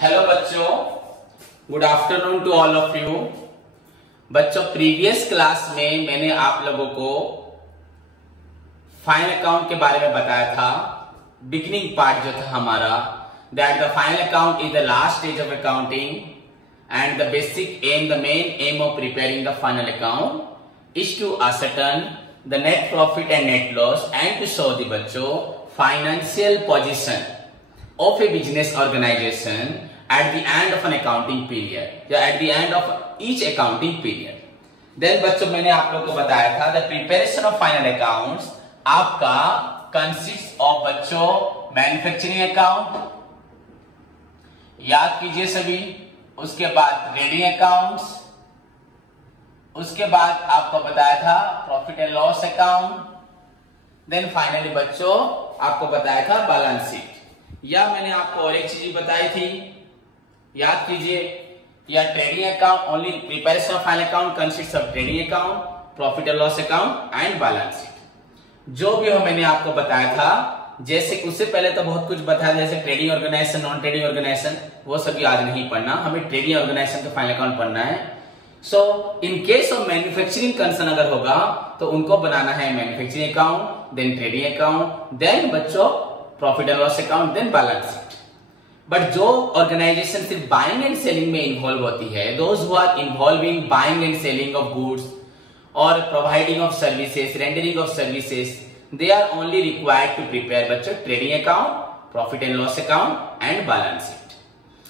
Hello बच्चों, good afternoon to all of you. बच्चों, previous class में मैंने आप लोगों को फाइनल अकाउंट के बारे में बताया था। बिगिनिंग पार्ट जो था हमारा, that the final account is the last stage of accounting and the basic aim, the main aim of preparing the final account is to ascertain the net profit and net loss and to show the बच्चों financial position of a business organization at the end of an accounting period या at the end of each accounting period. Then बच्चों मैंने आप लोगों को बताया था the preparation of final accounts आपका consists of बच्चों मैन्युफैक्चरिंग अकाउंट, याद कीजिए सभी। उसके बाद ट्रेडिंग अकाउंट्स, उसके बाद आपको बताया था profit and loss account, then finally बच्चों आपको बताया था बैलेंस शीट। या मैंने आपको और एक चीज बताई थी, याद कीजिए, या trading account only preparation of final account consist of trading account, profit and loss account and balance sheet. जो भी हो मैंने आपको बताया था, जैसे उससे पहले तो बहुत कुछ बताया, जैसे trading organisation, non trading organisation, वो सभी आज नहीं पढ़ना, हमें ट्रेडिंग ऑर्गेनाइजेशन का फाइनल अकाउंट पढ़ना है। So in case of manufacturing concern अगर होगा तो उनको बनाना है manufacturing account, then trading account, then बच्चों profit and loss account, then balance sheet. But जो ऑर्गेनाइजेशन सिर्फ बाइंग एंड सेलिंग में इन्वॉल्व होती है, those who are involving buying and selling of goods और providing of services, rendering of services, they are only required to prepare बच्चों trading account, profit and loss account and balance sheet.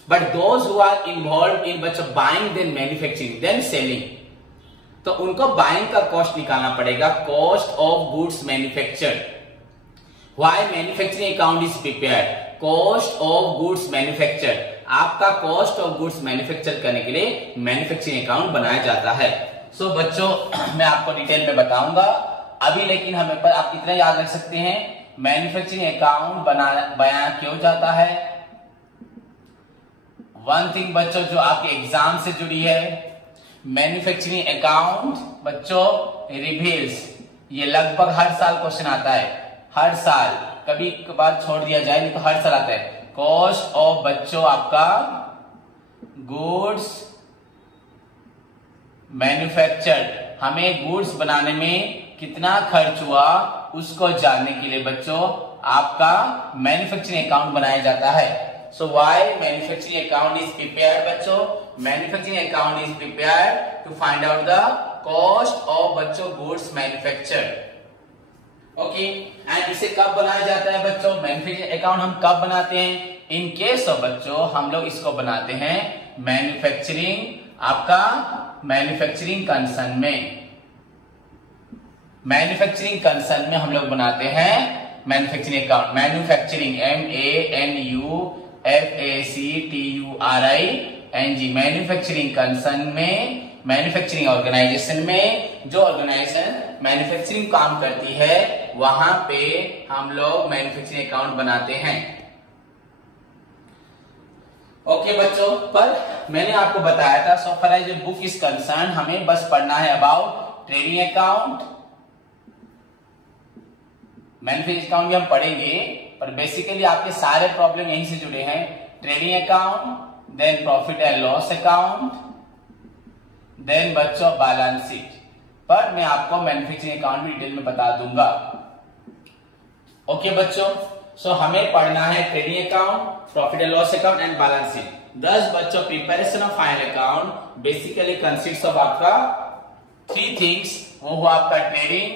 But those who are involved in बच्चों buying then manufacturing then selling, तो उनको buying का cost निकालना पड़ेगा, cost of goods manufactured. Why manufacturing account is prepared? Cost of goods manufactured. आपका cost of goods manufacture करने के लिए manufacturing account बनाया जाता है। So बच्चों मैं आपको डिटेल में बताऊंगा अभी, लेकिन हमें पर आप इतना याद रख सकते हैं, मैन्युफैक्चरिंग अकाउंट बयां क्यों जाता है। वन थिंग बच्चों जो आपके एग्जाम से जुड़ी है, मैन्युफैक्चरिंग अकाउंट बच्चों रिवील्स, ये लगभग हर साल क्वेश्चन आता है, हर साल, कभी कभार छोड़ दिया जाए नहीं तो हर साल आता है। कॉस्ट ऑफ बच्चों आपका गुड्स मैन्युफैक्चर्ड, हमें गुड्स बनाने में कितना खर्च हुआ उसको जानने के लिए बच्चों आपका मैन्युफैक्चरिंग अकाउंट बनाया जाता है। So why manufacturing account is prepared बच्चों, manufacturing account is prepared to find out the cost of बच्चों गुड्स मैन्युफैक्चर्ड। ओके, एंड इसे कब बनाया जाता है बच्चों, मैन्युफैक्चरिंग अकाउंट हम कब बनाते हैं, इन केस ऑफ बच्चों हम लोग इसको बनाते हैं मैन्युफैक्चरिंग, आपका मैन्युफैक्चरिंग कंसर्न में, मैन्युफैक्चरिंग कंसर्न में हम लोग बनाते हैं manufacturing account. Manufacturing MANUFACTURING, manufacturing concern में, मैन्युफैक्चरिंग ऑर्गेनाइजेशन में, जो ऑर्गेनाइजेशन मैन्युफैक्चरिंग काम करती है वहां पे हम लोग मैन्युफैक्चरिंग अकाउंट बनाते हैं। ओके बच्चों, पर मैंने आपको बताया था so far as book is concern हमें बस पढ़ना है about trading account, manufacturing account भी हम पढ़ेंगे, पर बेसिकली आपके सारे प्रॉब्लम यहीं से जुड़े हैं। Trading account, then profit and loss account, then बच्चों बैलेंस शीट, पर मैं आपको मैन्युफैक्चरिंग अकाउंट भी डिटेल में बता दूंगा। ओके बच्चों, सो हमें पढ़ना है trading account, profit and loss account and balance sheet. दस बच्चों preparation of final account basically consist of आपका थ्री थिंग्स, वो हुआ आपका ट्रेडिंग,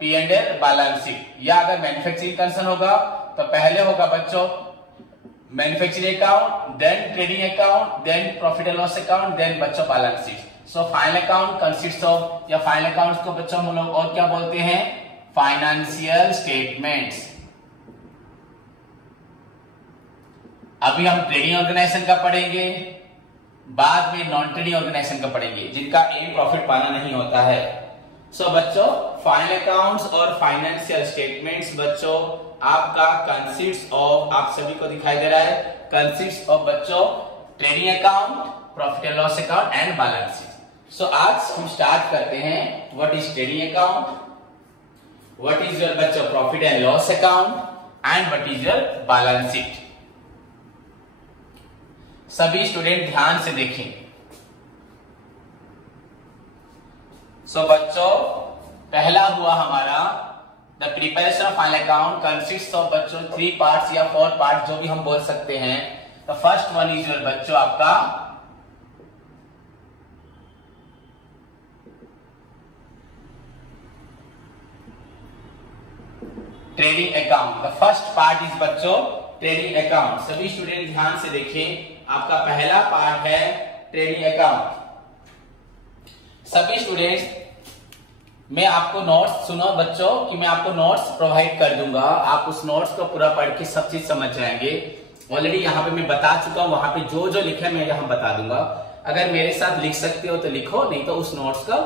P&L, बैलेंस शीट। या अगर मैन्युफैक्चरिंग कंसर्न होगा तो पहले होगा बच्चों manufacturing account, then trading account, then profit and loss account, then बच्चों balance sheet. So final account consist of, या फाइनल अकाउंट्स को बच्चों हम लोग और क्या बोलते हैं, फाइनेंशियल स्टेटमेंट्स। अभी हम ट्रेडिंग ऑर्गेनाइजेशन का पढ़ेंगे, बाद में नॉन ट्रेडिंग ऑर्गेनाइजेशन का पढ़ेंगे, जिनका एम प्रॉफिट पाना नहीं होता है। सो बच्चों फाइनल अकाउंट्स और फाइनेंशियल स्टेटमेंट्स बच्चों आपका कंसिस्ट ऑफ, आप सभी को दिखाई दे रहा है, कंसिस्ट ऑफ बच्चों trading account, profit and loss account and balance sheet. So आज हम स्टार्ट करते हैं, what is trading account, what is your बच्चों profit and loss account and what is your balance sheet. सभी स्टूडेंट ध्यान से देखें। सो बच्चों, पहला हुआ हमारा the preparation of final account consist of बच्चों 3 पार्ट्स या 4 पार्ट, जो भी हम बोल सकते हैं। The first one is your बच्चों आपका trading account. The first part is बच्चों ट्रेडिंग अकाउंट। सभी स्टूडेंट ध्यान से देखें, आपका पहला पार्ट है ट्रेडिंग अकाउंट। सभी स्टूडेंट्स, मैं आपको नोट्स, सुनो बच्चों कि मैं आपको नोट्स प्रोवाइड कर दूंगा, आप उस नोट्स को पूरा पढ़ के सब चीज समझ जाएंगे। ऑलरेडी यहाँ पे मैं बता चुका हूँ, वहां पे जो जो लिखा है मैं यहाँ बता दूंगा। अगर मेरे साथ लिख सकते हो तो लिखो, नहीं तो उस नोट्स का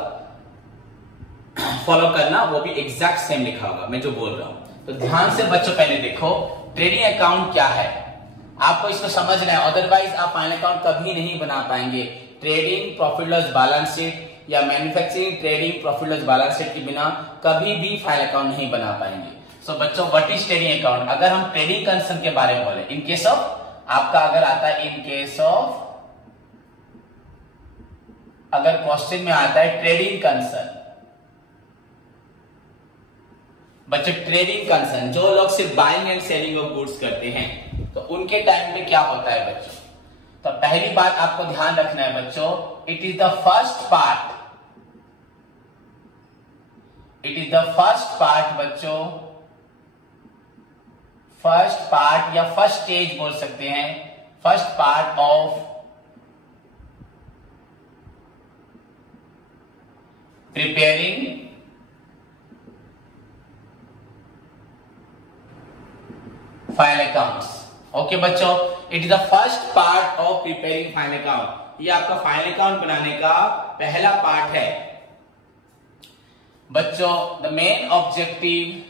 फॉलो करना, वो भी एग्जैक्ट सेम लिखा होगा मैं जो बोल रहा हूँ। तो ध्यान से बच्चों पहले देखो ट्रेडिंग अकाउंट क्या है, आपको इसको समझना है, अदरवाइज आप फाइनल अकाउंट कभी नहीं बना पाएंगे। Trading profit loss balance sheet या manufacturing trading profit loss balance sheet के बिना कभी भी फाइनल अकाउंट नहीं बना पाएंगे। सो बच्चों, व्हाट इज ट्रेडिंग अकाउंट? अगर हम ट्रेडिंग कंसर्न के बारे में बोले, इन केस ऑफ आपका अगर आता है, इन केस ऑफ अगर क्वेश्चन में आता है ट्रेडिंग कंसर्न, बच्चों ट्रेडिंग कंसर्न जो लोग सिर्फ buying and selling of goods करते हैं, तो उनके टाइम पे क्या होता है बच्चों? तो पहली बात आपको ध्यान रखना है बच्चों, it is the first part, it is the first part बच्चों, फर्स्ट पार्ट या फर्स्ट स्टेज बोल सकते हैं, first part of preparing final accounts. Okay बच्चों, it is the first part of preparing final account. ये आपका फाइनल अकाउंट बनाने का पहला पार्ट है बच्चों। The main objective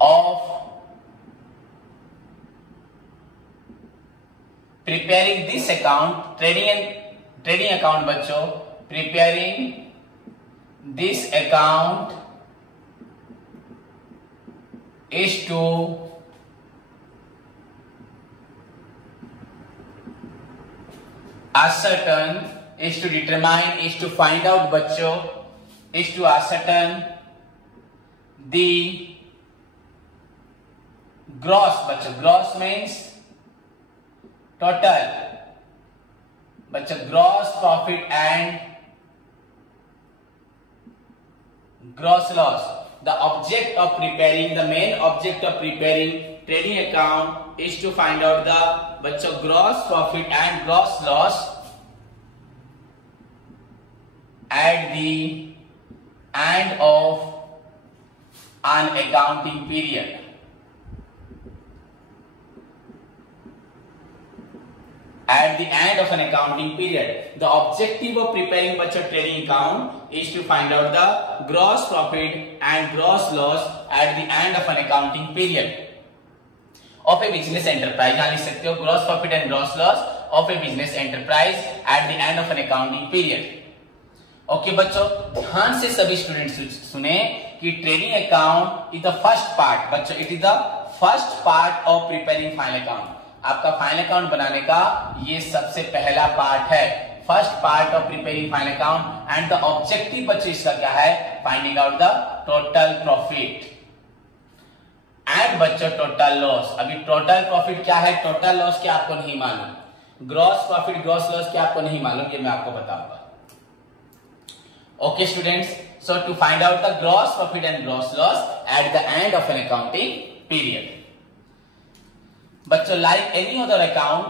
of preparing this account, trading account बच्चों, preparing this account is to ascertain, is to determine, is to find out बच्चों, is to ascertain the gross बच्चों, gross means total बच्चों, gross profit and gross loss. The object of preparing, the main object of preparing trading account is to find out the बच्चों gross profit and gross loss at the end of an accounting period. At the end of an accounting period, the objective of preparing बच्चों trading account is to find out the gross profit and gross loss at the end of an accounting period of a business enterprise। यहाँ लिख सकते हो gross profit and gross loss of a business enterprise at the end of an accounting period। Okay बच्चों, ध्यान से सभी students सुने कि trading account is the first part बच्चों, it is the first part of preparing final account. आपका final account बनाने का ये सबसे पहला पार्ट है, first part of preparing final account. And the objective बच्चों इसका क्या है? Finding out the total profit and बच्चों टोटल लॉस। अभी टोटल प्रॉफिट क्या है, टोटल लॉस क्या आपको नहीं मालूम, ग्रॉस प्रॉफिट ग्रॉस लॉस क्या आपको नहीं मालूम, ये मैं आपको बताऊंगा। Okay students, so to find out the gross profit and gross loss at the end of an accounting period बच्चों, like any other account,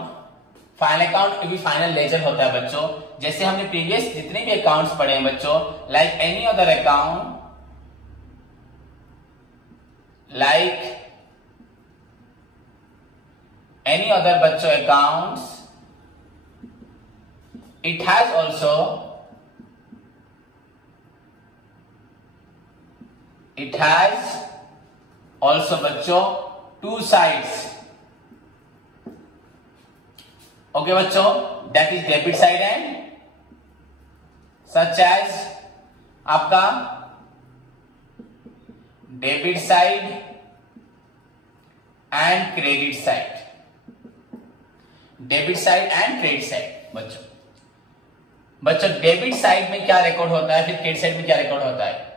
final account भी फाइनल लेजर होता है बच्चों। जैसे हमने प्रीवियस जितने भी अकाउंट्स पढ़े हैं बच्चों, like any other account, like any other बच्चों accounts, it has also, it has also बच्चों टू साइड्स। ओके बच्चों, that is debit side and such as आपका debit side and credit side, debit side and credit side. बच्चों debit side में क्या record होता है, फिर क्रेडिट साइड में क्या रिकॉर्ड होता है?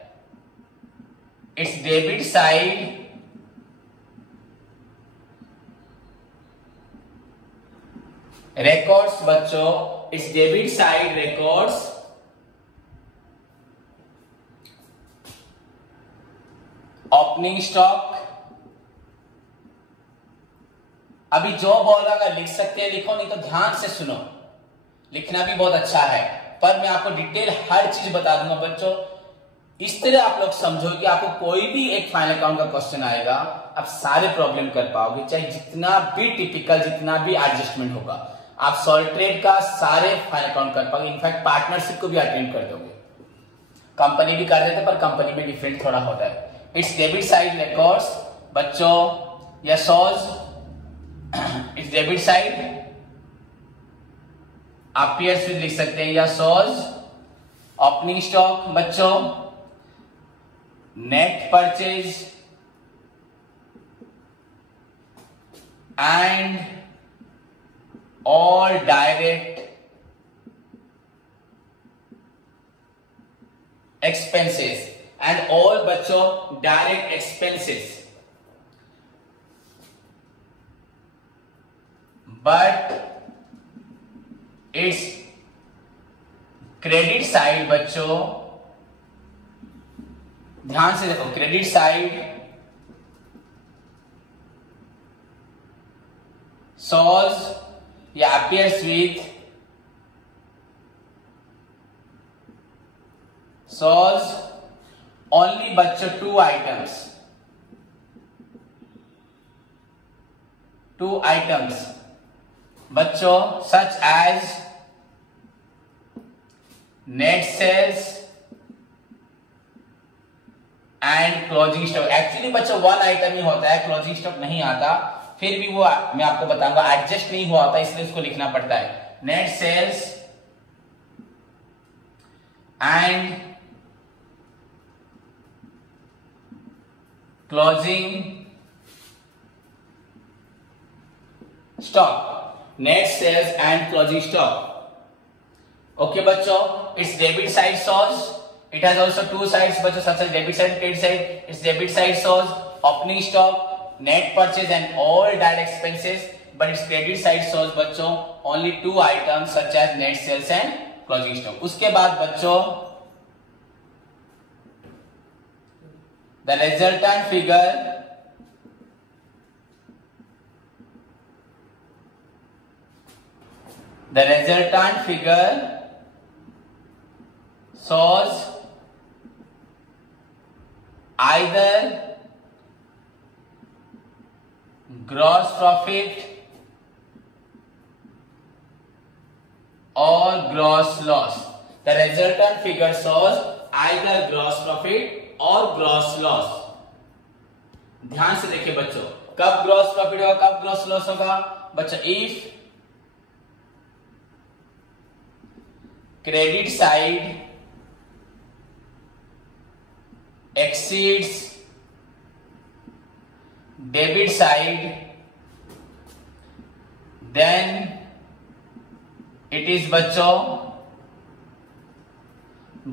इट्स डेबिट साइड records बच्चों, इस debit side records opening stock. अभी जो बोल रहा अगर लिख सकते हैं लिखो, नहीं तो ध्यान से सुनो, लिखना भी बहुत अच्छा है, पर मैं आपको डिटेल हर चीज बता दूंगा बच्चों। इस तरह आप लोग समझो कि आपको कोई भी एक फाइनल अकाउंट का क्वेश्चन आएगा, आप सारे प्रॉब्लम कर पाओगे, चाहे जितना भी टिपिकल, जितना भी एडजस्टमेंट होगा, आप सॉल्व ट्रेड का सारे फाइनल अकाउंट कर पाओगे। इनफैक्ट पार्टनरशिप को भी अटेंड कर दोगे। कंपनी भी कर देते, पर कंपनी में डिफरेंट थोड़ा होता है। इट्स डेबिट साइड रिकॉर्ड्स बच्चों या shows its debit side appears लिख सकते हैं, या शोज ओपनिंग स्टॉक बच्चों, net purchase and all direct expenses and all बच्चों direct expenses. But its credit side बच्चों, ध्यान से देखो, क्रेडिट साइड shows या appears with shows only बच्चों two items बच्चों such as net sales and closing stock. Actually बच्चों one item ही होता है, क्लोजिंग स्टॉक नहीं आता, फिर भी वो मैं आपको बताऊंगा एडजस्ट नहीं हुआ होता, इसलिए उसको लिखना पड़ता है। Net sales and closing stock, net sales and closing stock. Okay बच्चों, its debit side shows, it has also two sides बच्चों, such as debit side and credit side. Its debit side shows opening stock, net purchase and all direct expenses, but its credit side shows बच्चों only two items such as net sales and closing stock. उसके बाद बच्चों the resultant figure shows either gross profit or gross loss. The resultant figure shows either gross profit or gross loss. ध्यान से देखिए बच्चों, कब gross profit होगा, कब ग्रॉस लॉस होगा बच्चों? If credit side exceeds debit side, then it is बच्चों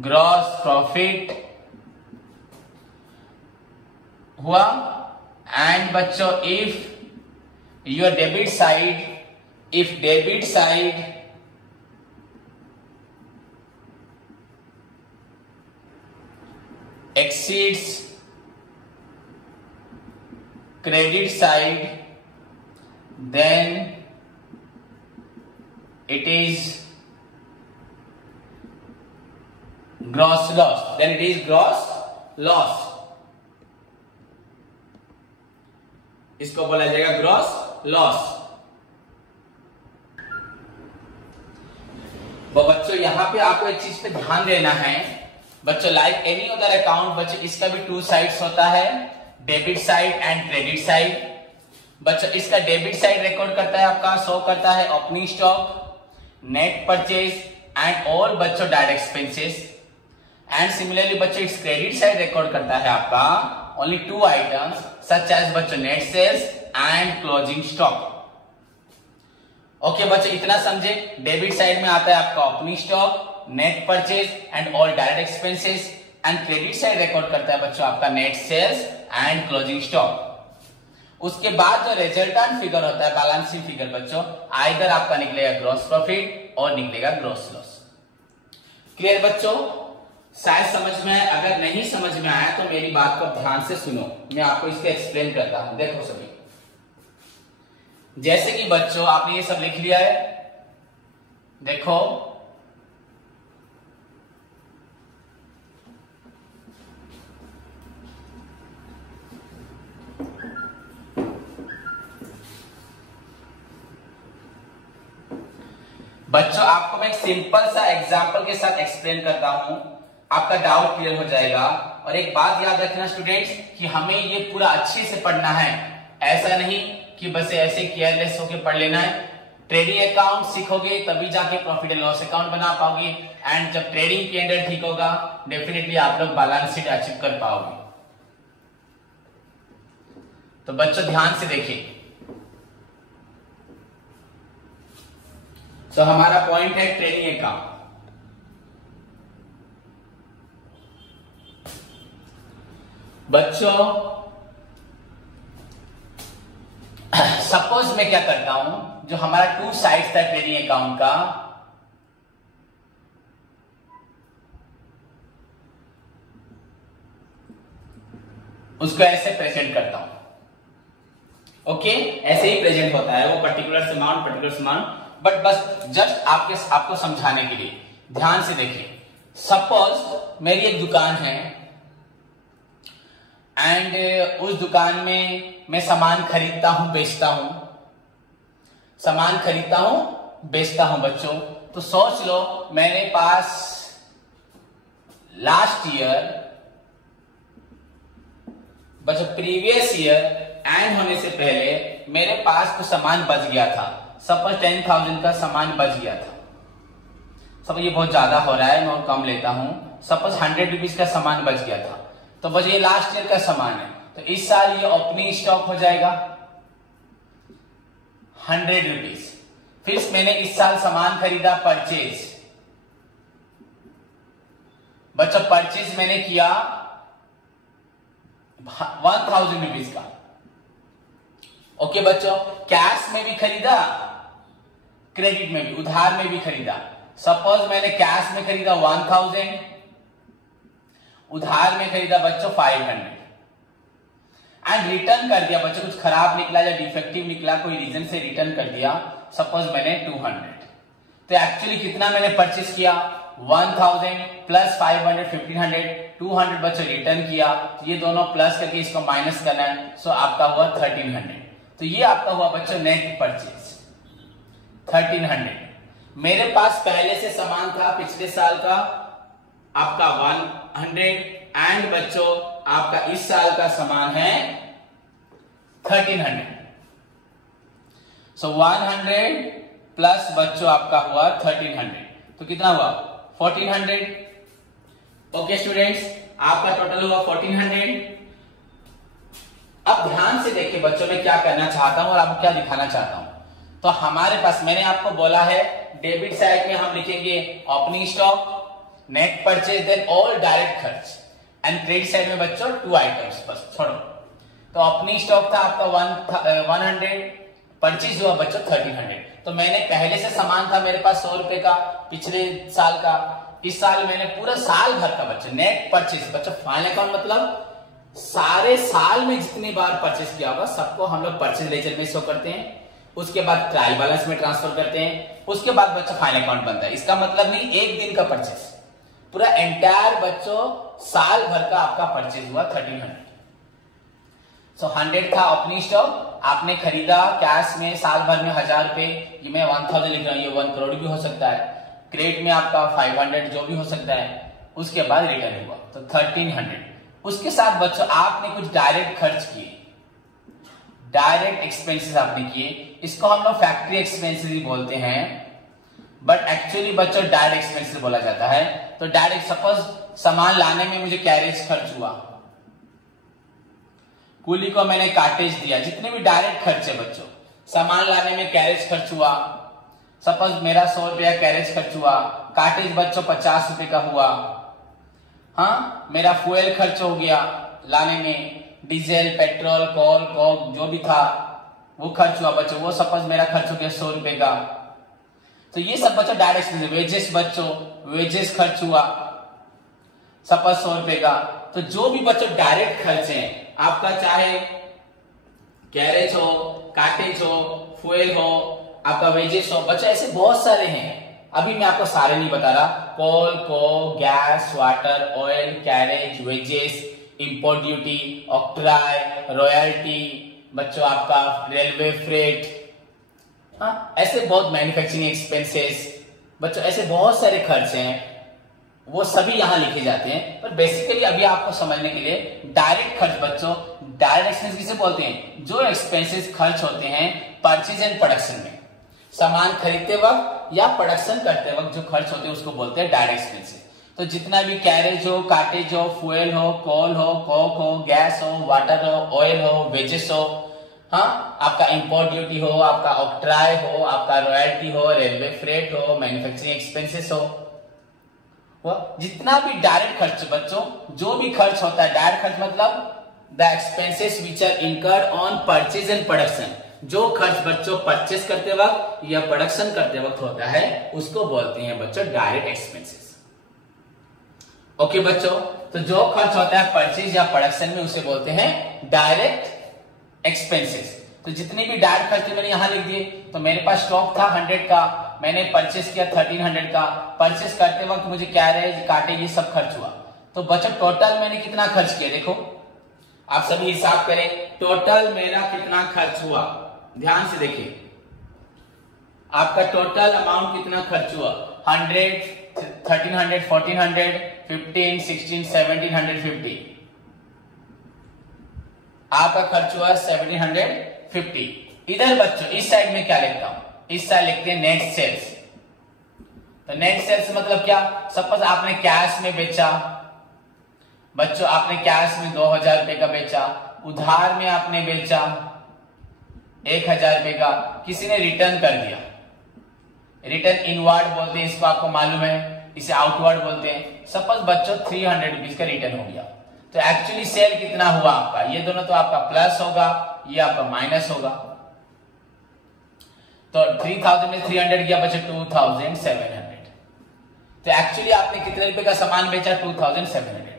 gross profit हुआ। एंड बच्चों if your debit side, if debit side exceeds credit side, then it is gross loss, then it is gross loss, इसको बोला जाएगा gross loss. वो बच्चों यहां पे आपको एक चीज पे ध्यान देना है बच्चों, लाइक एनी अदर अकाउंट बच्चों, इसका भी टू साइड्स होता है, debit side and credit side. बच्चों इसका डेबिट साइड रिकॉर्ड करता है आपका, शो करता है opening stock, net purchase and all बच्चों डायरेक्ट एक्सपेंसेस। एंड सिमिलरली बच्चों इस क्रेडिट साइड रिकॉर्ड करता है आपका ओनली 2 आइटम्स सच एज बच्चों net sales and closing stock. Okay बच्चों, इतना समझे। डेबिट साइड में आता है आपका opening stock, net purchase and all direct expenses, and credit side record करता है बच्चों आपका net sales and closing stock. उसके बाद जो रिजल्टेंट फिगर होता है बैलेंस शीट फिगर बच्चों, आइदर आपका निकलेगा ग्रॉस प्रॉफिट और निकलेगा ग्रॉस लॉस। क्लियर बच्चों? शायद समझ में आए। अगर नहीं समझ में आया तो मेरी बात को ध्यान से सुनो, मैं आपको इसको एक्सप्लेन करता हूं। देखो सभी, जैसे कि बच्चों आपने ये सब लिख लिया है, देखो बच्चों आपको मैं एक सिंपल सा एग्जांपल के साथ एक्सप्लेन करता हूं, आपका डाउट क्लियर हो जाएगा। और एक बात याद रखना स्टूडेंट्स कि हमें ये पूरा अच्छे से पढ़ना है, ऐसा नहीं कि बस ऐसे केयरलेस होके पढ़ लेना है। ट्रेडिंग अकाउंट सीखोगे तभी जाके प्रॉफिट एंड लॉस अकाउंट बना पाओगे, एंड जब ट्रेडिंग के अंदर ठीक होगा डेफिनेटली आप लोग बैलेंस शीट अचीव कर पाओगे। तो बच्चों ध्यान से देखिए। तो हमारा पॉइंट है ट्रेडिंग अकाउंट। बच्चों सपोज मैं क्या करता हूं, जो हमारा 2 साइड्स था ट्रेडिंग अकाउंट का, उसको ऐसे प्रेजेंट करता हूं। ओके, ऐसे ही प्रेजेंट होता है वो पर्टिकुलर अमाउंट, बट बस जस्ट आपको समझाने के लिए ध्यान से देखिए। सपोज मेरी एक दुकान है एंड उस दुकान में मैं सामान खरीदता हूं बेचता हूं, सामान खरीदता हूं बेचता हूं बच्चों। तो सोच लो मेरे पास लास्ट ईयर बच्चों प्रीवियस ईयर एंड होने से पहले मेरे पास कुछ सामान बच गया था। सपोज 10,000 का सामान बच गया था। सपोज ये बहुत ज्यादा हो रहा है, मैं कम लेता हूं। सपोज 100 रुपीज का सामान बच गया था, तो बस ये लास्ट ईयर का सामान है, तो इस साल ये ओपनिंग स्टॉक हो जाएगा 100 रुपीज। फिर मैंने इस साल सामान खरीदा परचेज, बच्चों परचेज मैंने किया 1000 रुपीज का। ओके बच्चों, कैश में भी खरीदा, क्रेडिट में भी, उधार में भी खरीदा। सपोज मैंने कैश में खरीदा 1000, उधार में खरीदा बच्चों 500 एंड रिटर्न कर दिया बच्चों। कुछ खराब निकला या डिफेक्टिव निकला, कोई रीजन से रिटर्न कर दिया, सपोज मैंने 200। तो एक्चुअली कितना मैंने परचेस किया, 1000 प्लस 500 1500, 200 बच्चों रिटर्न किया। ये दोनों प्लस करके इसको माइनस करना है, सो आपका हुआ 1300। तो ये आपका हुआ बच्चों नेट परचेज 1300। मेरे पास पहले से सामान था पिछले साल का आपका 100 एंड बच्चों आपका इस साल का सामान है 1300। सो 100 प्लस बच्चों आपका हुआ 1300, तो कितना हुआ 1400। ओके स्टूडेंट्स, आपका टोटल हुआ 1400। अब ध्यान से देखिए बच्चों, मैं क्या करना चाहता हूं और आपको क्या दिखाना चाहता हूं। तो हमारे पास मैंने आपको बोला है डेबिट साइड में हम लिखेंगे opening stock, net purchase, then all direct खर्च, एंड क्रेडिट साइड में बच्चों 2 आइटम्स बस छोड़ो। तो ओपनिंग स्टॉक था आपका 100, परचेज हुआ बच्चों 1300। तो मैंने पहले से सामान था मेरे पास 100 रुपए का पिछले साल का, इस साल मैंने पूरा साल भर का बच्चों नेट परचेज बच्चों फाइनल अकाउंट मतलब सारे साल में जितनी बार परचेज किया होगा सबको हम लोग परचेज लेजर में शो करते हैं। उसके बाद ट्रायल बैलेंस में ट्रांसफर करते हैं, उसके बाद बच्चों फाइनल अकाउंट बनता है। इसका मतलब नहीं एक दिन का परचेज, पूरा एंटायर बच्चों साल भर का आपका परचेज हुआ 1300। सो 100 था ओपनिंग स्टॉक, आपने खरीदा कैश में साल भर में 1000 रुपए, ये मैं 1000 लिख रहा हूं, ये 1 करोड़ भी हो सकता है। क्रेडिट में आपका 500 जो भी हो सकता है, उसके बाद रिटर्न हुआ तो 1300। उसके साथ बच्चों आपने कुछ डायरेक्ट खर्च किए, डायरेक्ट एक्सपेंसेस आपने किए, इसको हम लोग फैक्ट्री एक्सपेंसेस ही बोलते हैं, बट एक्चुअली बच्चों डायरेक्ट एक्सपेंसेस बोला जाता है। तो डायरेक्ट सपोज सामान लाने में मुझे कैरेज खर्च हुआ, कूली को मैंने कार्टेज दिया, जितने भी डायरेक्ट खर्च है बच्चों, सामान लाने में कैरेज खर्च हुआ, सपोज मेरा 100 रुपया कैरेज खर्च हुआ, कार्टेज बच्चों 50 रुपए का हुआ। हाँ, मेरा फ्यूल खर्च हो गया लाने में, डीजल, पेट्रोल, कोक जो भी था वो खर्च हुआ बच्चों, वो सपोज मेरा खर्च हो गया 100 रुपए का। तो ये सब बच्चों डायरेक्ट एक्सपेंस। वेजेस बच्चों, वेजेस खर्च हुआ सपोज 100 रुपए का। तो जो भी बच्चों डायरेक्ट खर्च है आपका, चाहे कैरेज हो, कार्टेज हो, फ्यूल हो, आपका वेजेस हो बच्चों, ऐसे बहुत सारे हैं। अभी मैं आपको सारे नहीं बता रहा, coal, coke, gas, water, oil, carriage, wages, import duty, octroi, royalty बच्चों, आपका रेलवे फ्रेट, हाँ ऐसे बहुत मैन्युफैक्चरिंग एक्सपेंसेस बच्चों, ऐसे बहुत सारे खर्च हैं, वो सभी यहां लिखे जाते हैं। पर बेसिकली अभी आपको समझने के लिए डायरेक्ट खर्च बच्चों, डायरेक्ट एक्सपेंस किसे बोलते हैं? जो एक्सपेंसेस खर्च होते हैं परचेज एंड प्रोडक्शन में, सामान खरीदते वक्त या प्रोडक्शन करते वक्त जो खर्च होते हैं उसको बोलते हैं डायरेक्ट एक्सपेंसेस। तो जितना भी कैरेज हो, कार्टेज हो, फ्यूल हो, कोल हो, कोक हो, गैस हो, वाटर हो, ऑयल हो, वेजेस हो, हाँ आपका इंपोर्ट ड्यूटी हो, आपका ऑक्ट्राय हो, आपका रॉयल्टी हो, रेलवे फ्रेट हो, मैन्युफैक्चरिंग एक्सपेंसेस हो, जितना भी डायरेक्ट खर्च बच्चों, जो भी खर्च होता है डायरेक्ट खर्च मतलब the expenses which are incurred on purchase and production. जो खर्च बच्चों परचेज करते वक्त या प्रोडक्शन करते वक्त होता है उसको बोलते हैं बच्चों डायरेक्ट एक्सपेंसेस। ओके बच्चों, तो जो खर्च होता है परचेज या प्रोडक्शन में उसे बोलते हैं डायरेक्ट एक्सपेंसेस। तो जितने भी डायरेक्ट खर्च मैंने यहां लिख दिए। तो मेरे पास स्टॉक था 100 का, मैंने परचेस किया 1300 का, परचेस करते वक्त मुझे कैरेज, कार्टेज ये सब खर्च हुआ। तो बच्चों टोटल मैंने कितना खर्च किया, देखो आप सभी हिसाब करें, टोटल मेरा कितना खर्च हुआ, ध्यान से देखिए आपका टोटल अमाउंट कितना खर्च हुआ, 100, 1300, 1400, 15, 16, 1750, आपका खर्च हुआ 1750। इधर बच्चों इस साइड में क्या लिखता हूं, इस साइड लिखते हैं नेट सेल्स। तो नेट सेल्स मतलब क्या, सपोज आपने कैश में बेचा बच्चों, आपने कैश में 2000 रुपए का बेचा, उधार में आपने बेचा 1000 रुपए का, किसी ने रिटर्न कर दिया, रिटर्न इनवर्ड बोलते हैं इसको, आपको मालूम है, इसे आउटवर्ड बोलते हैं। सपोज बच्चों 300 रुपीज का रिटर्न हो गया, तो एक्चुअली सेल कितना हुआ आपका, ये दोनों तो आपका प्लस होगा, ये आपका माइनस होगा। तो 3000 में 300 गया बच्चों 2700। तो एक्चुअली आपने कितने रुपए का सामान बेचा, 2700।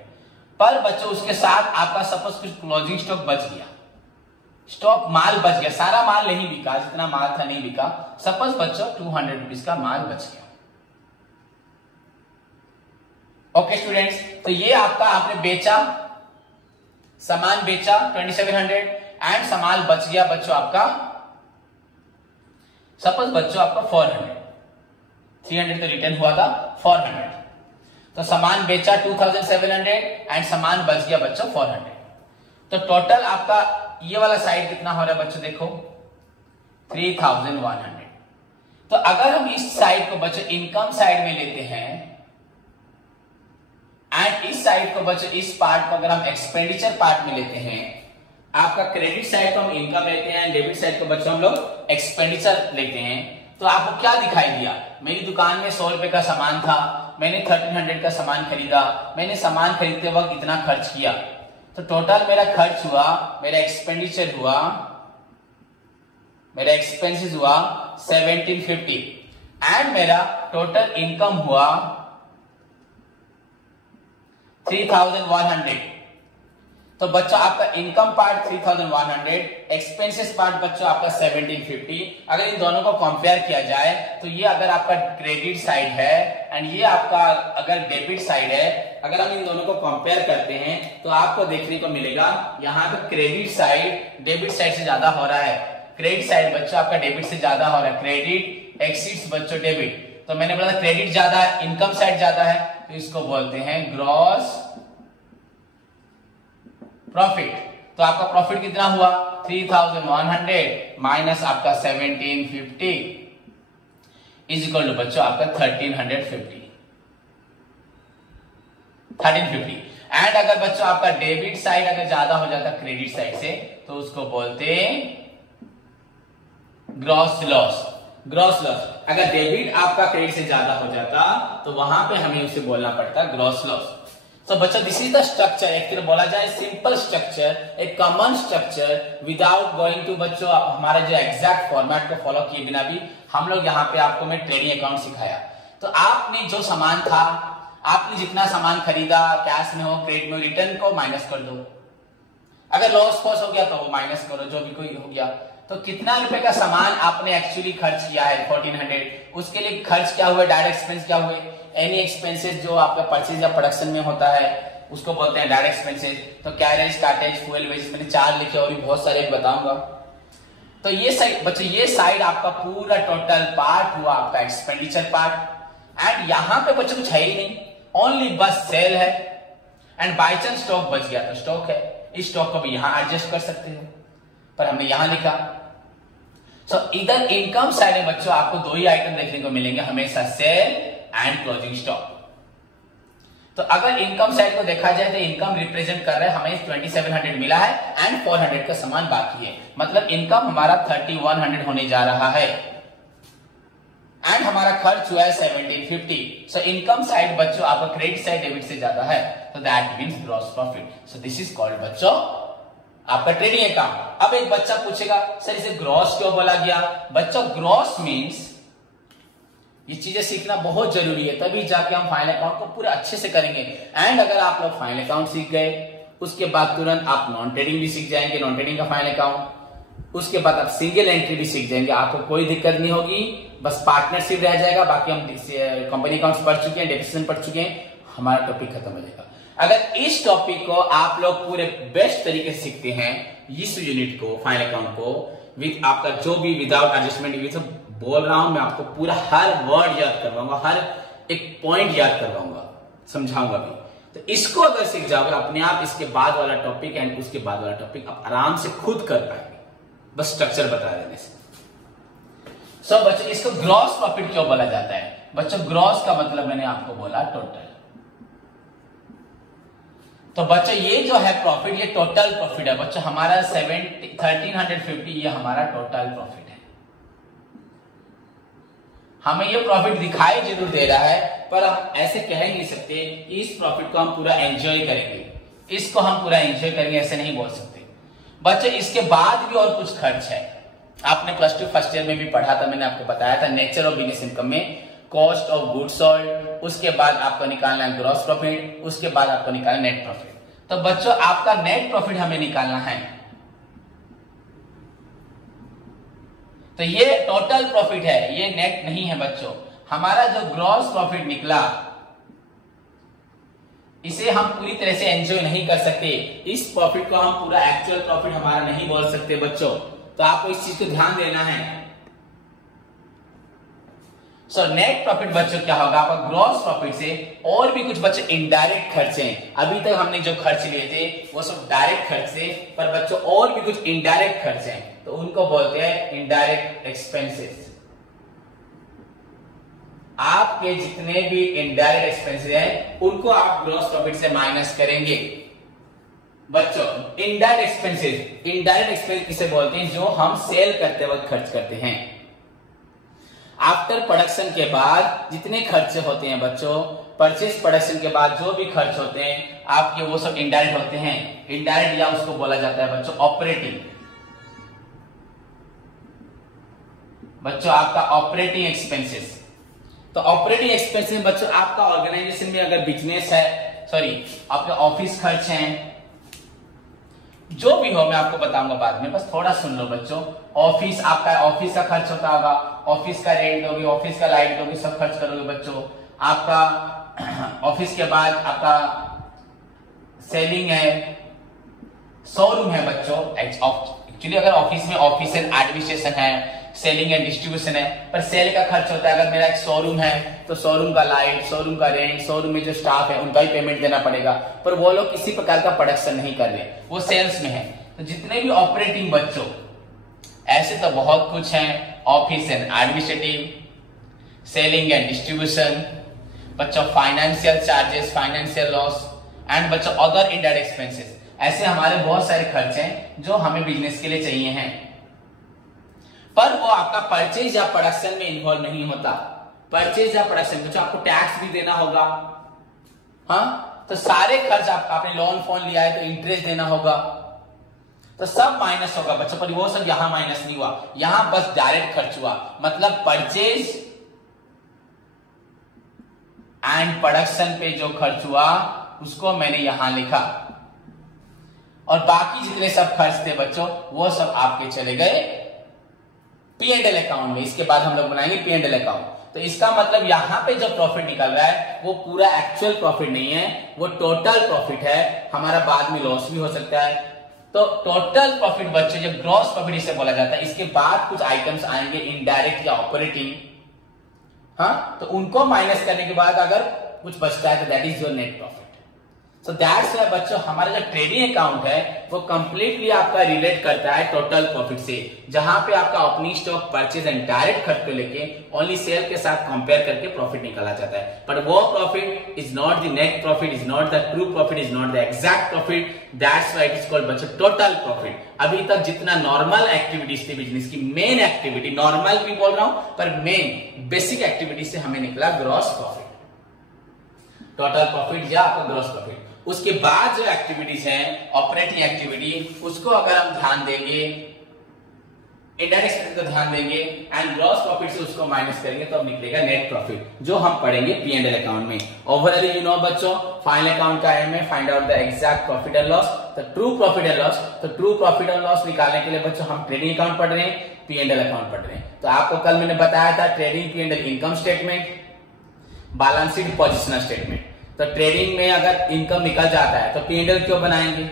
पर बच्चों उसके साथ आपका सपोज कुछ क्लोजिंग स्टॉक बच गया, स्टॉक माल बच गया, सारा माल नहीं बिका, जितना माल था नहीं बिका, सपोज बच्चों 200 रुपीज का माल बच गया। ओके स्टूडेंट्स, तो ये आपका आपने बेचा, सामान बेचा 2700 एंड सामान बच गया बच्चों आपका, सपोज बच्चों आपका 400, 300 तो रिटर्न हुआ था 400, तो सामान बेचा 2700 एंड सामान बच गया बच्चों 400। तो टोटल आपका ये वाला साइड कितना हो रहा है बच्चों, देखो 3100। तो अगर हम इस साइड को बच्चों इनकम साइड में लेते हैं एंड इस साइड को बच्चों, इस पार्ट को अगर हम एक्सपेंडिचर पार्ट में लेते हैं, आपका क्रेडिट साइड को हम इनकम लेते हैं, डेबिट साइड को बच्चों हम लोग एक्सपेंडिचर लेते हैं। तो आपको क्या दिखाई दिया, मेरी दुकान में 100 रुपए का सामान था, मैंने 1300 का सामान खरीदा, मैंने सामान खरीदते वक्त इतना खर्च किया, तो टोटल मेरा खर्च हुआ, मेरा एक्सपेंडिचर हुआ, मेरा एक्सपेंसेस हुआ 1750 एंड मेरा टोटल इनकम हुआ 3100। तो बच्चों आपका इनकम पार्ट 3100, एक्सपेंसेस पार्ट बच्चों आपका 1750। अगर इन दोनों को कंपेयर किया जाए तो ये अगर आपका क्रेडिट साइड है एंड ये आपका अगर डेबिट साइड है, अगर हम इन दोनों को कंपेयर करते हैं तो आपको देखने को मिलेगा यहाँ पे क्रेडिट साइड डेबिट साइड से ज्यादा हो रहा है। क्रेडिट साइड बच्चों आपका डेबिट से ज्यादा हो रहा है, क्रेडिट एक्सीड्स बच्चों डेबिट। तो मैंने बोला क्रेडिट ज्यादा है, इनकम साइड ज्यादा है, तो इसको बोलते हैं ग्रॉस प्रॉफिट। तो आपका प्रॉफिट कितना हुआ 3100 माइनस आपका 1750 इज इक्वल टू बच्चों आपका 1350। एंड अगर बच्चों आपका डेबिट साइड अगर ज्यादा हो जाता क्रेडिट साइड से तो उसको बोलते ग्रॉस लॉस। ग्रॉस लॉस अगर डेबिट आपका क्रेडिट से ज्यादा हो जाता तो वहां पे हमें उसे बोलना पड़ता ग्रॉस लॉस। तो बच्चों दिस इज द स्ट्रक्चर, एक तरह बोला जाए सिंपल स्ट्रक्चर, एक common structure without going to बच्चों हमारा जो एग्जैक्ट फॉर्मेट को फॉलो किए बिना भी हम लोग यहाँ पे आपको मैं ट्रेडिंग अकाउंट सिखाया। तो आपने जो सामान था, आपने जितना सामान खरीदा कैश में हो क्रेडिट में, रिटर्न को माइनस कर दो। अगर लॉस कॉस्ट हो गया तो वो माइनस करो, जो भी कोई हो गया। तो कितना रुपए का सामान आपने एक्चुअली खर्च किया है 1400, उसके लिए खर्च क्या हुए, डायरेक्ट एक्सपेंस क्या हुए, एनी एक्सपेंसेस जो आपका परचेज या प्रोडक्शन में होता है उसको बोलते हैं डायरेक्ट एक्सपेंसेस। तो कैरेज, कार्टेज, फ्यूल, वेजेस, मैंने 4 लिखे और भी बहुत सारे बताऊंगा। तो ये साइड बच्चों, ये साइड आपका पूरा टोटल पार्ट हुआ आपका एक्सपेंडिचर पार्ट। एंड यहां पे बच्चों कुछ है ही नहीं, ओनली बस सेल है। एंड बाई चांस स्टॉक बच गया तो स्टॉक है, इस स्टॉक को भी यहां एडजस्ट कर सकते हो, पर हमने यहां लिखा। सो इधर इनकम साइड में बच्चों आपको 2 ही आइटम देखने को मिलेंगे हमेशा, सेल एंड क्लोजिंग स्टॉक। तो अगर इनकम साइड को देखा जाए तो इनकम रिप्रेजेंट कर रहा है हमें 2700 मिला है एंड 400 का सामान बाकी है, मतलब इनकम हमारा 3100 होने जा रहा है एंड हमारा खर्च हुआ है 1750। सो इनकम साइड बच्चों आपका क्रेडिट साइड डेबिट से ज्यादा है, तो that means gross profit. So this is called बच्चों आपका ट्रेडिंग अकाउंट। अब एक बच्चा पूछेगा सर इसे ग्रॉस क्यों बोला गया? बच्चों ग्रॉस मींस, ये चीजें सीखना बहुत जरूरी है, तभी जाके हम फाइनल अकाउंट को पूरा अच्छे से करेंगे। एंड अगर आप लोग फाइनल अकाउंट सीख गए उसके बाद तुरंत आप नॉन ट्रेडिंग भी सीख जाएंगे, नॉन ट्रेडिंग का फाइनल अकाउंट। उसके बाद आप सिंगल एंट्री भी सीख जाएंगे, आपको कोई दिक्कत नहीं होगी, बस पार्टनरशिप रह जाएगा। बाकी हम कंपनी अकाउंट्स पढ़ चुके हैं, डेप्रिसिएशन पढ़ चुके हैं, हमारा टॉपिक खत्म हो जाएगा। अगर इस टॉपिक को आप लोग पूरे बेस्ट तरीके से सीखते हैं, इस यूनिट को फाइनल अकाउंट को विद आपका जो भी विदाउट एडजस्टमेंट, ये सब बोल रहा हूं मैं आपको, पूरा हर वर्ड याद करवाऊंगा, हर एक पॉइंट याद करवाऊंगा, समझाऊंगा भी। तो इसको अगर सीख जाओगे अपने आप, इसके बाद वाला टॉपिक एंड उसके बाद वाला टॉपिक आप आराम से खुद कर पाएंगे, बस स्ट्रक्चर बता देने से। सो बच्चों इसको ग्रॉस प्रॉफिट क्यों बोला जाता है? बच्चों ग्रॉस का मतलब मैंने आपको बोला टोटल। तो बच्चों ये जो है प्रॉफिट, ये टोटल प्रॉफिट है बच्चों हमारा 1350, ये हमारा टोटल प्रॉफिट है। हमें ये प्रॉफिट दिखाई जरूर दे रहा है, पर हम ऐसे कह नहीं सकते कि इस प्रॉफिट को हम पूरा एंजॉय करेंगे, इसको हम पूरा एंजॉय करेंगे, ऐसे नहीं बोल सकते बच्चों। इसके बाद भी और कुछ खर्च है, आपने प्लस 2 फर्स्ट ईयर में भी पढ़ा था, मैंने आपको बताया था नेचर ऑफ बिजनेस इनकम में कॉस्ट ऑफ गुड्स सोल्ड, उसके बाद आपको निकालना है ग्रॉस प्रॉफिट, उसके बाद आपको निकालना नेट प्रॉफिट। तो बच्चों आपका नेट प्रॉफिट हमें निकालना है, तो ये टोटल प्रॉफिट है, ये नेट नहीं है बच्चों। हमारा जो ग्रॉस प्रॉफिट निकला इसे हम पूरी तरह से एंजॉय नहीं कर सकते, इस प्रॉफिट को हम पूरा एक्चुअल प्रॉफिट हमारा नहीं बोल सकते बच्चों, तो आपको इस चीज को ध्यान देना है। सो नेट प्रॉफिट बच्चों क्या होगा आपका ग्रॉस प्रॉफिट से और भी कुछ बच्चों इनडायरेक्ट खर्चे हैं। अभी तक हमने जो खर्च लिए थे वो सब डायरेक्ट खर्च थे, पर बच्चों और भी कुछ इनडायरेक्ट खर्चे हैं, तो उनको बोलते हैं इनडायरेक्ट एक्सपेंसेस। आपके जितने भी इनडायरेक्ट एक्सपेंसेस हैं उनको आप ग्रॉस प्रॉफिट से माइनस करेंगे बच्चों। इनडायरेक्ट एक्सपेंसेस, इनडायरेक्ट एक्सपेंस किसे बोलते हैं? जो हम सेल करते वक्त खर्च करते हैं। आफ्टर प्रोडक्शन के बाद जितने खर्चे होते हैं बच्चों, परचेज प्रोडक्शन के बाद जो भी खर्च होते हैं आपके, वो सब इनडायरेक्ट होते हैं। इनडायरेक्ट या उसको बोला जाता है बच्चों ऑपरेटिंग। बच्चों आपका ऑपरेटिंग एक्सपेंसेस, तो ऑपरेटिंग एक्सपेंसेस बच्चों आपका ऑर्गेनाइजेशन में अगर बिजनेस है, सॉरी आपके ऑफिस खर्च हैं, जो भी हो मैं आपको बताऊंगा बाद में, बस थोड़ा सुन लो बच्चों। ऑफिस आपका ऑफिस का खर्च होता होगा, ऑफिस का रेंट दोगे, ऑफिस का लाइट दोगे, सब खर्च करोगे बच्चों। आपका ऑफिस के बाद आपका सेलिंग है, शोरूम है बच्चों। एक्चुअली अगर ऑफिस में ऑफिस एंड एडमिनिस्ट्रेशन है, सेलिंग एंड डिस्ट्रीब्यूशन है, पर सेल का खर्च होता है। अगर मेरा एक शोरूम है तो शोरूम का लाइट, शोरूम का रेंट, शोरूम में जो स्टाफ है उनका ही पेमेंट देना पड़ेगा, पर वो लोग किसी प्रकार का प्रोडक्शन नहीं कर रहे, वो सेल्स में है। तो जितने भी ऑपरेटिंग बच्चों, ऐसे तो बहुत कुछ है, office and administrative, selling and distribution बच्चों, financial charges, financial loss, and बच्चों अदर इनडायरेक्ट एक्सपेंसेस, ऐसे हमारे बहुत सारे खर्चे हैं जो हमें बिजनेस के लिए चाहिए हैं, पर वो आपका परचेज या प्रोडक्शन में इन्वॉल्व नहीं होता। परचेज या प्रोडक्शन में आपको टैक्स भी देना होगा, हाँ, तो सारे खर्च आपने लोन फोन लिया है तो इंटरेस्ट देना होगा, तो सब माइनस होगा बच्चों, पर वो सब यहां माइनस नहीं हुआ, यहां बस डायरेक्ट खर्च हुआ, मतलब परचेज एंड प्रोडक्शन पे जो खर्च हुआ उसको मैंने यहां लिखा, और बाकी जितने सब खर्च थे बच्चों वो सब आपके चले गए P&L अकाउंट में। इसके बाद हम लोग बनाएंगे P&L अकाउंट। तो इसका मतलब यहां पे जो प्रॉफिट निकल रहा है वो पूरा एक्चुअल प्रॉफिट नहीं है, वो टोटल प्रॉफिट है, हमारा बाद में लॉस भी हो सकता है। तो टोटल प्रॉफिट बच्चों जब ग्रॉस प्रॉफिट इसे बोला जाता है, इसके बाद कुछ आइटम्स आएंगे इनडायरेक्ट या ऑपरेटिंग, हाँ, तो उनको माइनस करने के बाद अगर कुछ बचता है तो that is your net profit. So that's why बच्चों हमारा जो ट्रेडिंग अकाउंट है वो कंप्लीटली आपका रिलेट करता है टोटल प्रॉफिट से, जहां पे आपका opening stock, purchase and direct खर्च को लेके ओनली सेल के साथ कंपेयर करके प्रॉफिट निकाला जाता है। पर वो profit is not the net profit, is not the true profit, is not the exact profit, that's why it is called बच्चों टोटल प्रॉफिट। अभी तक जितना नॉर्मल एक्टिविटीज थी बिजनेस की, मेन एक्टिविटी, नॉर्मल भी बोल रहा हूं पर मेन बेसिक एक्टिविटी से हमें निकला ग्रॉस प्रॉफिट, टोटल प्रॉफिट या आपका ग्रॉस प्रॉफिट। उसके बाद जो एक्टिविटीज हैं ऑपरेटिंग एक्टिविटी, उसको अगर हम ध्यान देंगे, इंडायरेक्ट एक्सपेंस को ध्यान देंगे एंड ग्रॉस प्रॉफिट से उसको माइनस करेंगे तो अब निकलेगा नेट प्रॉफिट, जो हम पढ़ेंगे P&L अकाउंट में। ओवरऑल यू नो बच्चों फाइनल अकाउंट का एम है find out the exact profit and loss, तो ट्रू प्रॉफिट एंड लॉस। तो ट्रू प्रॉफिट एंड लॉस निकालने के लिए बच्चों हम ट्रेडिंग अकाउंट पढ़ रहे हैं, P&L अकाउंट पढ़ रहे हैं। तो आपको कल मैंने बताया था trading P&L income statement, balance sheet positional statement. तो ट्रेडिंग में अगर इनकम निकल जाता है तो P&L क्यों बनाएंगे,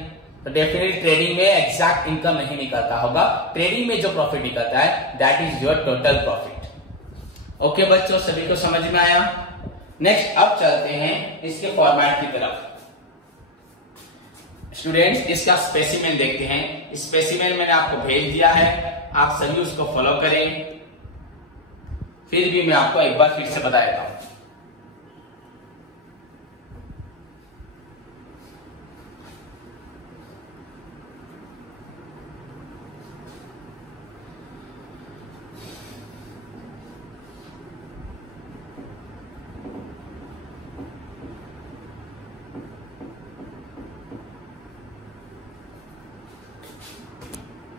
तो डेफिनेटली ट्रेडिंग में एग्जैक्ट इनकम नहीं निकलता होगा, ट्रेडिंग में जो प्रॉफिट निकलता है that is your total profit. Okay बच्चों, सभी को समझ में आया। नेक्स्ट अब चलते हैं इसके फॉर्मेट की तरफ। स्टूडेंट्स इसका स्पेसिमेन देखते हैं। स्पेसिमेन मैंने आपको भेज दिया है, आप सभी उसको फॉलो करें, फिर भी मैं आपको एक बार फिर से बता देता हूं।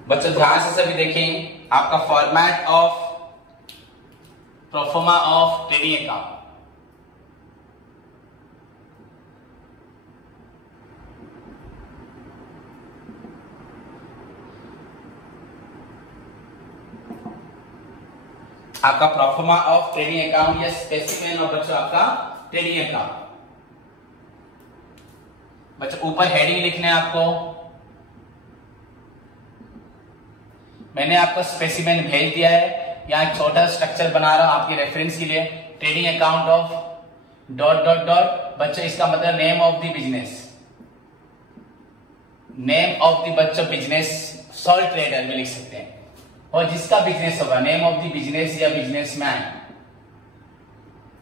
बच्चों ध्यान से सभी देखें, आपका format of proforma of trading account. आपका प्रोफोर्मा ऑफ ट्रेडिंग अकाउंट या स्पेसिमेन ऑफ बच्चों आपका ट्रेडिंग अकाउंट। बच्चों ऊपर हेडिंग लिखने आपको, मैंने आपको स्पेसिमेन भेज दिया है, यहाँ एक छोटा स्ट्रक्चर बना रहा हूं आपके रेफरेंस के लिए। Trading account of dot dot dot, बच्चों इसका मतलब name of the business, name of the बच्चों बिजनेस सोल ट्रेडर में लिख सकते हैं, और जिसका बिजनेस होगा नेम ऑफ द बिजनेस या बिजनेसमैन,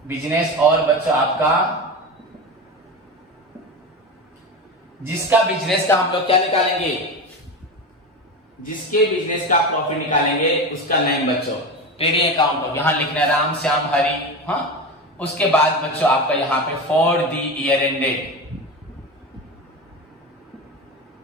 बिजनेस और बच्चों आपका जिसका बिजनेस का हम लोग क्या निकालेंगे, जिसके बिजनेस का प्रॉफिट निकालेंगे उसका नेम बच्चों ट्रेडिंग अकाउंट ऑफ, यहां लिखना राम श्याम हरि, हाँ। उसके बाद बच्चों आपका यहां पे फॉर द ईयर एंडेड।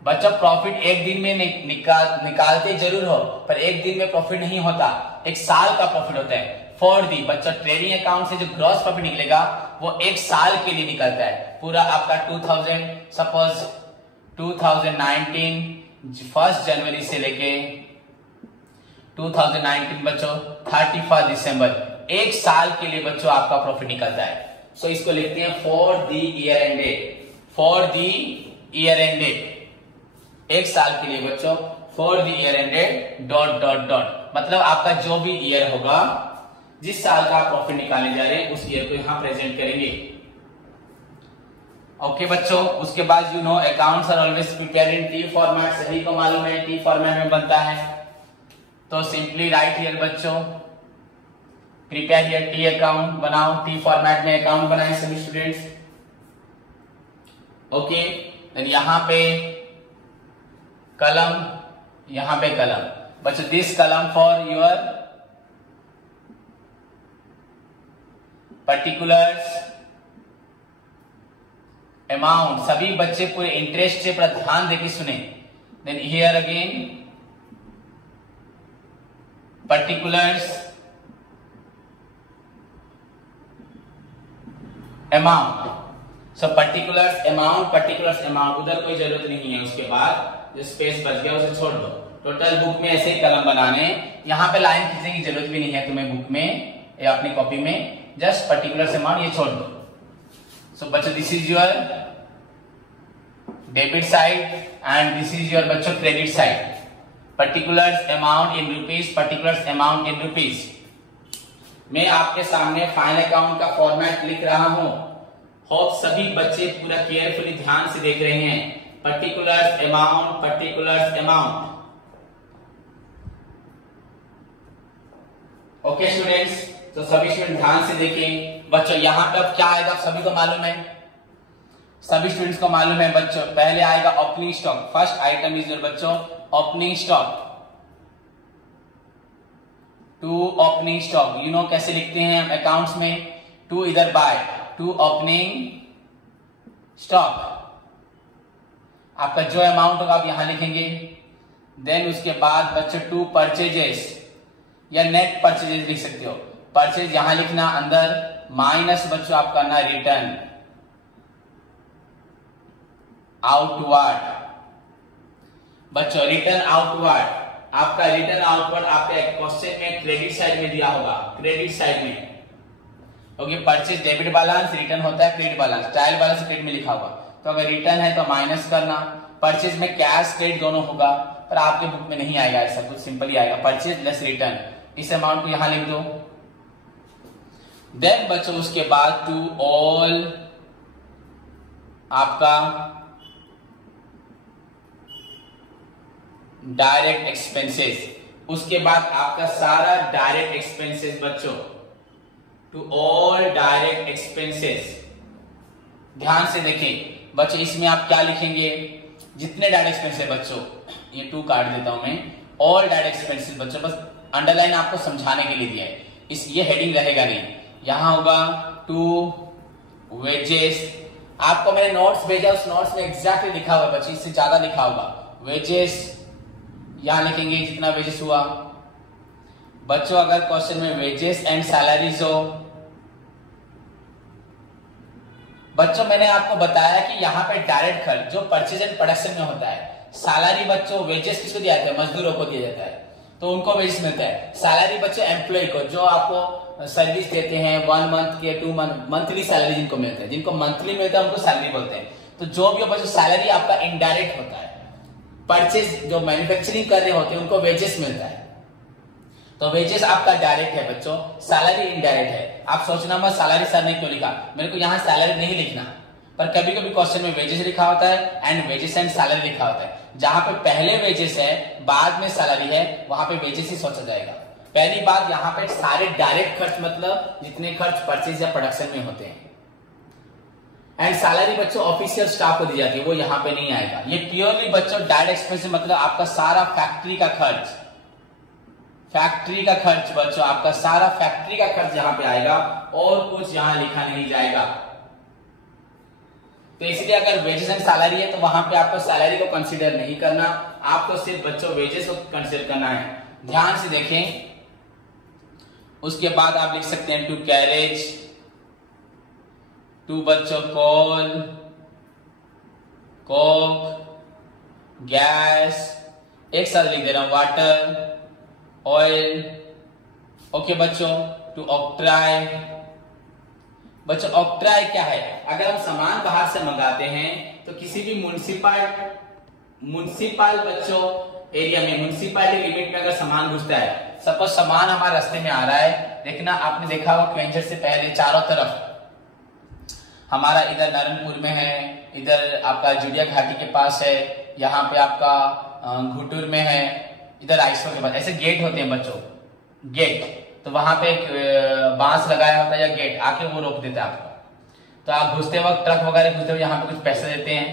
बच्चों प्रॉफिट एक दिन में निकालते जरूर हो, पर एक दिन में प्रॉफिट नहीं होता, एक साल का प्रॉफिट होता है। फॉर दी बच्चों ट्रेडिंग अकाउंट से जो ग्रॉस प्रॉफिट निकलेगा वो एक साल के लिए निकलता है, पूरा आपका 2000 सपोज 2019 1 जनवरी से लेके 2019 बच्चों 31 दिसंबर, एक साल के लिए बच्चों आपका प्रॉफिट निकलता है। सो इसको लिखते हैं for the year ended, for the year ended, एक साल के लिए बच्चों for the year ended dot dot dot, मतलब आपका जो भी ईयर होगा, जिस साल का आप प्रॉफिट निकालने जा रहे हैं उस ईयर को यहां प्रेजेंट करेंगे। ओके बच्चों, उसके बाद you know accounts are always prepared in T format, सभी को मालूम है टी फॉर्मेट में बनता है, तो सिंपली राइट हियर बच्चों प्रिपेयर हियर टी अकाउंट, बनाओ टी फॉर्मेट में अकाउंट बनाए सभी स्टूडेंट्स। ओके, यहां पे कलम, यहां पे कलम। बच्चों दिस कलम फॉर योर पर्टिकुलर्स अमाउंट। सभी बच्चे पूरे इंटरेस्ट से पूरा ध्यान देके सुने। Then here again particulars amount. So particulars amount उधर कोई जरूरत नहीं है। उसके बाद जो स्पेस बच गया उसे छोड़ दो। टोटल बुक में ऐसे ही कलम बनाने, यहाँ पे लाइन खींचने की जरूरत भी नहीं है तुम्हें बुक में या अपनी कॉपी में। जस्ट पर्टिकुलर्स अमाउंट ये छोड़ दो। सो बच्चों this is your debit side and this is your बच्चों credit side. Particulars amount in rupees, particulars amount in rupees. मैं आपके सामने फाइनल अकाउंट का फॉर्मेट लिख रहा हूं। होप सभी बच्चे पूरा केयरफुली ध्यान से देख रहे हैं। Particulars amount, particulars amount. Okay students, तो सभी स्टूडेंट ध्यान से देखें। बच्चों यहां पर क्या आएगा सभी को मालूम है, सभी स्टूडेंट्स को मालूम है। बच्चों पहले आएगा opening stock. First item is your बच्चों opening stock. To opening stock, you know कैसे लिखते हैं हम अकाउंट्स में? टू इधर बाय, टू ओपनिंग स्टॉक। आपका जो अमाउंट होगा आप यहां लिखेंगे। देन उसके बाद बच्चों टू परचेजेस या नेट परचेजेस लिख सकते हो। परचेज यहां लिखना अंदर, माइनस बच्चों आप करना रिटर्न आउटवर्ड। बच्चों रिटर्न आउटवर्ड, आपका रिटर्न आउटवर्ड आपके क्वेश्चन में क्रेडिट साइड में दिया होगा, क्रेडिट साइड में। Okay, purchase debit balance, return होता है credit balance. Trial balance credit में लिखा होगा, तो अगर रिटर्न है तो माइनस करना। परचेज में कैश क्रेडिट दोनों होगा, पर आपके बुक में नहीं आएगा ऐसा कुछ, सिंपली आएगा परचेज लेस रिटर्न। इस अमाउंट को यहां लिख दो। देन बच्चों उसके बाद टू ऑल आपका डायरेक्ट एक्सपेंसेस। उसके बाद आपका सारा डायरेक्ट एक्सपेंसेस बच्चों, टू ऑल डायरेक्ट एक्सपेंसेस। ध्यान से देखें बच्चों, इसमें आप क्या लिखेंगे? जितने डायरेक्ट एक्सपेंस है बच्चों, ये टू काट देता हूं मैं। ऑल डायरेक्ट एक्सपेंसेस बच्चों, बस अंडरलाइन आपको समझाने के लिए दिया है। इस ये हेडिंग रहेगा नहीं, यहां होगा टू वेजेस। आपको मैंने नोट्स भेजा, उस नोट्स में एग्जैक्टली लिखा हुआ है बच्चों, इससे ज्यादा लिखा होगा। वेजेस यहां लिखेंगे जितना वेजेस हुआ। बच्चों अगर क्वेश्चन में वेजेस एंड सैलरीज हो, बच्चों मैंने आपको बताया कि यहाँ पे डायरेक्ट खर्च जो परचेज एंड प्रोडक्शन में होता है। सैलरी बच्चों वेजेस किसको दिया जाता है? मजदूरों को दिया जाता है, तो उनको वेजेस मिलता है। सैलरी बच्चों एम्प्लॉय को, जो आपको सर्विस देते हैं 1 मंथ के 2 मंथ मंथली सैलरी जिनको मिलता है, जिनको मंथली मिलता है उनको सैलरी बोलते हैं। तो जो भी बच्चों सैलरी आपका इनडायरेक्ट होता है। परचेज जो मैन्युफैक्चरिंग कर रहे होते हैं उनको वेजेस मिलता है, तो वेजेस आपका डायरेक्ट है बच्चों, सैलरी इनडायरेक्ट है। आप सोचना मत सैलरी सर ने क्यों लिखा, मेरे को यहाँ सैलरी नहीं लिखना, पर कभी कभी क्वेश्चन में वेजेस लिखा होता है एंड वेजेस एंड सैलरी लिखा होता है। जहां पे पहले वेजेस है बाद में सैलरी है, वहां पे वेजेस ही सोचा जाएगा। पहली बात, यहाँ पे सारे डायरेक्ट खर्च मतलब जितने खर्च परचेज या प्रोडक्शन में होते हैं। एंड सैलरी बच्चों ऑफिशियल स्टाफ को दी जाती है, वो यहाँ पे नहीं आएगा। ये प्योरली बच्चों डायरेक्ट एक्सपेंस मतलब आपका सारा फैक्ट्री का खर्च, फैक्ट्री का खर्च बच्चों, आपका सारा फैक्ट्री का खर्च यहां पे आएगा और कुछ यहां लिखा नहीं जाएगा। तो इसलिए अगर वेजेस एंड सैलरी है तो वहां पे आपको सैलरी को कंसीडर नहीं करना, आपको सिर्फ बच्चों वेजेस को कंसीडर करना है। ध्यान से देखें। उसके बाद आप लिख सकते हैं टू कैरेज, टू बच्चों कोल, कोक, गैस, एक साथ लिख दे रहा हूं वाटर, ऑयल। ओके बच्चों, टू ऑक्ट्राई। बच्चों ऑक्ट्राई क्या है? अगर हम सामान बाहर से मंगाते हैं तो किसी भी मुनिसिपल बच्चों एरिया में, म्युनिसिपैलिटी लिमिट में अगर सामान घुसता है, सपोज सामान हमारे रास्ते में आ रहा है, देखना आपने देखा होगा क्वेंचर से पहले चारों तरफ हमारा इधर नारायणपुर में है, इधर आपका जुड़िया घाटी के पास है, यहाँ पे आपका घुटुर में है, इधर आइसो के पास, ऐसे गेट होते हैं बच्चों, गेट। तो वहां पे एक बांस लगाया होता है या गेट, आके वो रोक देता है आपको। तो आप घुसते वक्त ट्रक वगैरह घुसते हुए यहाँ पे कुछ पैसे देते हैं,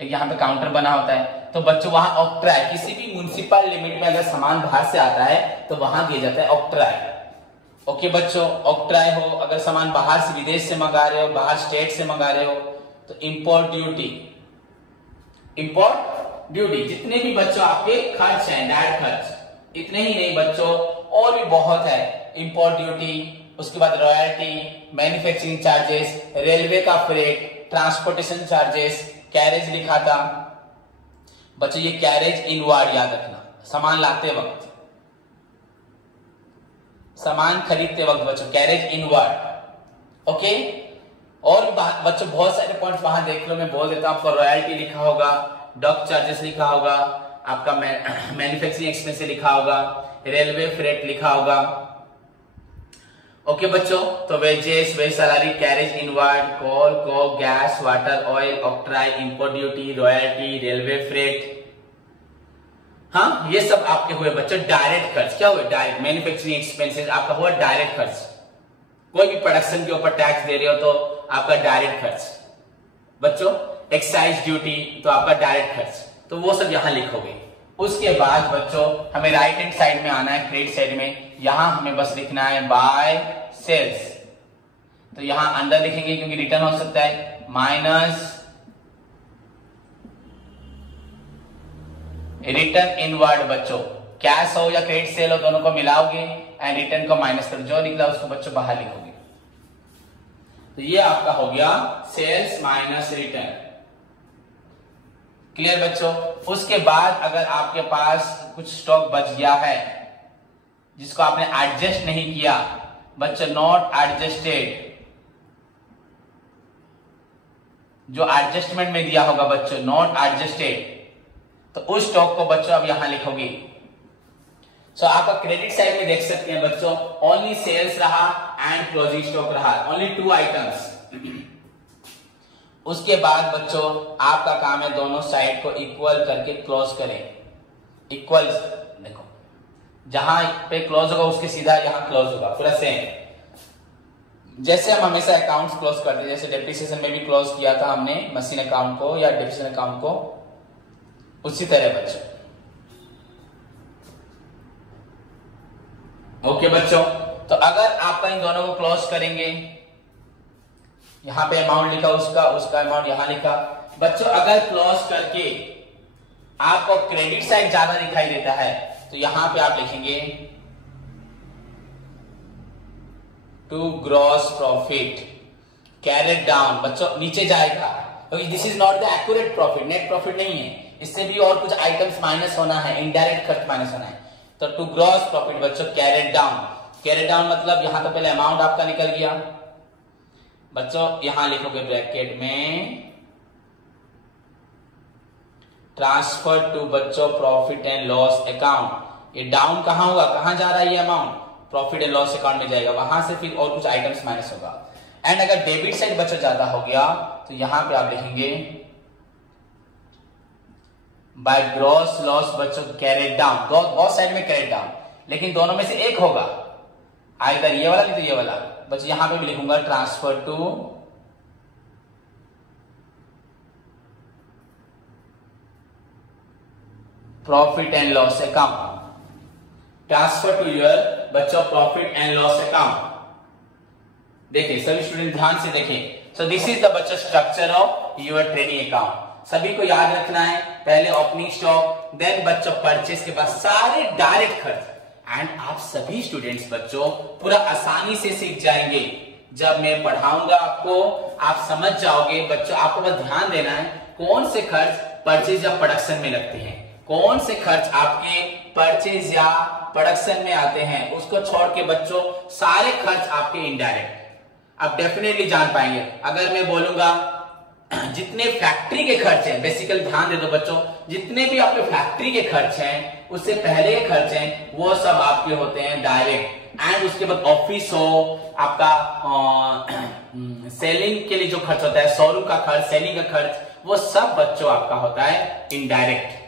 एक यहाँ पे काउंटर बना होता है, तो बच्चों वहां ऑक्ट्राय, किसी भी म्युनिसिपल लिमिट में अगर सामान बाहर से आता है तो वहां दिया जाता है ऑक्ट्राय। ओके बच्चों, ऑक्ट्राय हो, अगर सामान बाहर से विदेश से मंगा रहे हो, बाहर स्टेट से मंगा रहे हो तो इंपोर्ट ड्यूटी, इंपोर्ट ड्यूटी। जितने भी बच्चों आपके खर्च हैं, डायरेक्ट खर्च, इतने ही नहीं बच्चों और भी बहुत है, इंपोर्ट ड्यूटी, उसके बाद रॉयल्टी, मैन्युफैक्चरिंग चार्जेस, रेलवे का फ्रेट, ट्रांसपोर्टेशन चार्जेस, कैरेज लिखा था बच्चों, ये कैरेज इनवार्ड याद रखना, सामान लाते वक्त, सामान खरीदते वक्त बच्चों कैरेज इनवार्ड। ओके, और बच्चों बहुत सारे पॉइंट्स वहां देख लो, मैं बोल देता हूं आपको। रॉयल्टी लिखा होगा, डॉक चार्जेस लिखा होगा, आपका मैन्युफैक्चरिंग एक्सपेंस लिखा होगा, रेलवे फ्रेट लिखा होगा। ओके बच्चों, तो wages, wage salary, carriage inward, coal, coke, gas, water, oil, octroi, import duty, royalty, railway freight, हाँ ये सब आपके हुए बच्चों डायरेक्ट खर्च। क्या हुए? डायरेक्ट मैन्युफैक्चरिंग एक्सपेंसेस आपका हुआ डायरेक्ट खर्च। कोई भी प्रोडक्शन के ऊपर टैक्स दे रहे हो तो आपका डायरेक्ट खर्च बच्चों। एक्साइज ड्यूटी तो आपका डायरेक्ट खर्च, तो वो सब यहां लिखोगे। उसके बाद बच्चों हमें राइट हैंड साइड में आना है, क्रेडिट साइड में, यहां हमें बस लिखना है बाय सेल्स, तो यहां अंदर लिखेंगे क्योंकि रिटर्न हो सकता है, माइनस रिटर्न इनवर्ड बच्चों, कैश हो या क्रेडिट सेल हो दोनों को मिलाओगे एंड रिटर्न को माइनस कर, जो निकला उसको बच्चों बाहर लिखोगे। तो ये आपका हो गया सेल्स माइनस रिटर्न। क्लियर बच्चों? उसके बाद अगर आपके पास कुछ स्टॉक बच गया है जिसको आपने एडजस्ट नहीं किया बच्चों, नॉट एडजस्टेड, जो एडजस्टमेंट में दिया होगा बच्चों, नॉट एडजस्टेड, तो उस स्टॉक को बच्चों अब यहां लिखोगे। सो आपका क्रेडिट साइड में देख सकते हैं बच्चों, ओनली सेल्स रहा एंड क्लोजिंग स्टॉक रहा, ओनली 2 आइटम्स। उसके बाद बच्चों आपका काम है दोनों साइड को इक्वल करके क्लोज करें। इक्वल देखो, जहां पे क्लोज होगा उसके सीधा यहां क्लोज होगा, पूरा सेम। जैसे हम हमेशा अकाउंट्स क्लोज करते हैं, जैसे डेप्रिसिएशन में भी क्लोज किया था हमने मशीन अकाउंट को या डेप्रिसिएशन अकाउंट को, उसी तरह बच्चों। ओके बच्चों, तो अगर आपका इन दोनों को क्लोज करेंगे, यहां पे अमाउंट लिखा उसका अमाउंट यहां लिखा बच्चों, अगर क्लोज करके आपको क्रेडिट साइड ज्यादा दिखाई देता है तो यहां पे आप लिखेंगे to gross profit carried down बच्चों, नीचे जाएगा क्योंकि this is not the accurate profit, net profit नहीं है, इससे भी और कुछ आइटम्स माइनस होना है, इनडायरेक्ट खर्च माइनस होना है। तो टू ग्रॉस प्रॉफिट बच्चों कैरेट डाउन, कैरेट डाउन मतलब यहां तो पहले अमाउंट आपका निकल गया बच्चों, यहां लिखोगे ब्रैकेट में ट्रांसफर टू बच्चों प्रॉफिट एंड लॉस अकाउंट। ये डाउन कहां होगा, कहां जा रहा है ये amount, profit and loss account में जाएगा, वहां से फिर और कुछ आइटम्स माइनस होगा। एंड अगर डेबिट साइड बच्चों ज्यादा हो गया तो यहां पे आप लिखेंगे बाय ग्रॉस लॉस बच्चों कैरेट डाउन, बहुत साइड में कैरेट डाउन, लेकिन दोनों में से एक होगा, आइदर ये वाला नहीं तो ये वाला बच्चों। यहां पे भी लिखूंगा transfer to profit and loss account, transfer to your बच्चों प्रॉफिट एंड लॉस अकाउंट। देखिए सभी स्टूडेंट ध्यान से देखें, सो दिस इज द बच्चों structure of your trading account. सभी को याद रखना है, पहले ओपनिंग स्टॉक, देन बच्चों परचेस के बाद सारे डायरेक्ट खर्च। एंड आप सभी स्टूडेंट्स बच्चों पूरा आसानी से सीख जाएंगे, जब मैं पढ़ाऊंगा आपको आप समझ जाओगे बच्चों। आपको बस ध्यान देना है कौन से खर्च परचेज या प्रोडक्शन में लगते हैं, कौन से खर्च आपके परचेज या प्रोडक्शन में आते हैं, उसको छोड़ के बच्चों सारे खर्च आपके इनडायरेक्ट आप डेफिनेटली जान पाएंगे। अगर मैं बोलूंगा जितने फैक्ट्री के खर्च हैं, बेसिकली ध्यान दे दो बच्चों, जितने भी आपके फैक्ट्री के खर्च हैं उससे पहले के खर्च हैं वो सब आपके होते हैं डायरेक्ट। एंड उसके बाद ऑफिस हो आपका, सेलिंग के लिए जो खर्च होता है, शोरूम का खर्च, सेलिंग का खर्च, वो सब बच्चों आपका होता है इनडायरेक्ट।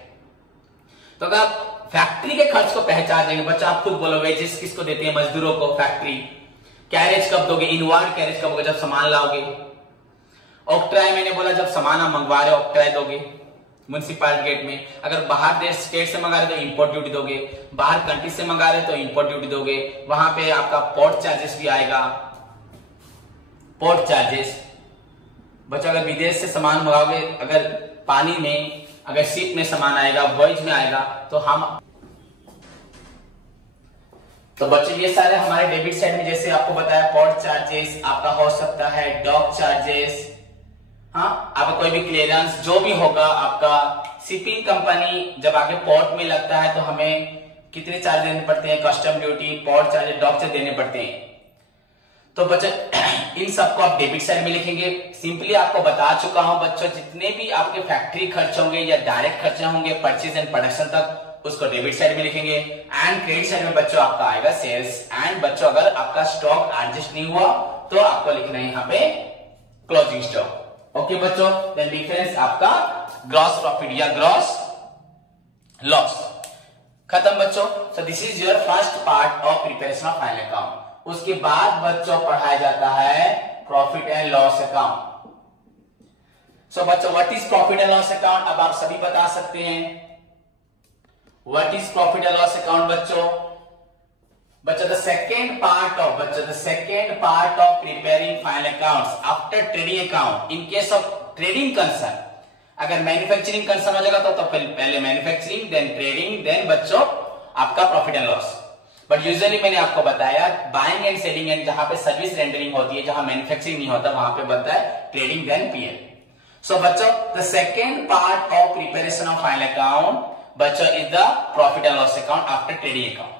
तो अगर आप फैक्ट्री के खर्च को पहचान देंगे बच्चों, आप खुद बोलो वेजेस किसको देते हैं, मजदूरों को फैक्ट्री। कैरेज कब दोगे, इनवार्ड कैरेज कब होगा, जब सामान लाओगे। ऑक्ट्राय मैंने बोला जब सामान आप मंगवा रहे हो ऑक्ट्राय दोगे म्युनिसिपल गेट में। अगर बाहर देश स्टेट से मंगा रहे तो इंपोर्ट ड्यूटी दोगे, बाहर कंट्री से मंगा रहे तो इंपोर्ट ड्यूटी दोगे। वहां पे आपका पोर्ट चार्जेस भी आएगा, पोर्ट चार्जेस। बच्चों अगर विदेश से सामान मंगाओगे, अगर पानी में, अगर शिप में सामान आएगा, वॉयज में आएगा तो बच्चों ये सारे हमारे डेबिट साइड में, जैसे आपको बताया पोर्ट चार्जेस आपका हो सकता है, डॉक चार्जेस, हाँ आपका कोई भी क्लियरेंस जो भी होगा आपका। शिपिंग कंपनी जब आगे पोर्ट में लगता है तो हमें कितने चार्ज देने पड़ते हैं, custom duty, port charges, dock charge देने पड़ते हैं। तो बच्चों इन सबको आप डेबिट साइड में लिखेंगे। सिंपली आपको बता चुका हूं बच्चों, जितने भी आपके फैक्ट्री खर्च होंगे या डायरेक्ट खर्चे होंगे परचेज एंड प्रोडक्शन तक, उसको डेबिट साइड में लिखेंगे। एंड क्रेडिट साइड में बच्चों आपका आएगा सेल्स। एंड बच्चों अगर आपका स्टॉक एडजस्ट नहीं हुआ तो आपको लिखना है यहाँ पे क्लोजिंग स्टॉक। ओके बच्चों, देन डिफरेंस आपका ग्रॉस प्रॉफिट या ग्रॉस लॉस। खत्म बच्चों। So this is your first part of preparation of final account. उसके बाद बच्चों पढ़ाया जाता है profit and loss account. So बच्चों what is profit and loss account, अब आप सभी बता सकते हैं what is profit and loss account बच्चों। The second part of preparing final accounts after trading account in case of trading concern. अगर manufacturing concern हो जाएगा तो पहले मैन्युफैक्चरिंग, देन ट्रेडिंग, देन बच्चों आपका profit and loss. But usually मैंने आपको बताया बाइंग एंड सेलिंग एंड जहां पे सर्विस रेंडरिंग होती है, जहां मैन्युफैक्चरिंग नहीं होता, वहां पे बनता है ट्रेडिंग देन पीएल। सो बच्चों the second part of preparation of final account बच्चों is the profit and loss account after trading account.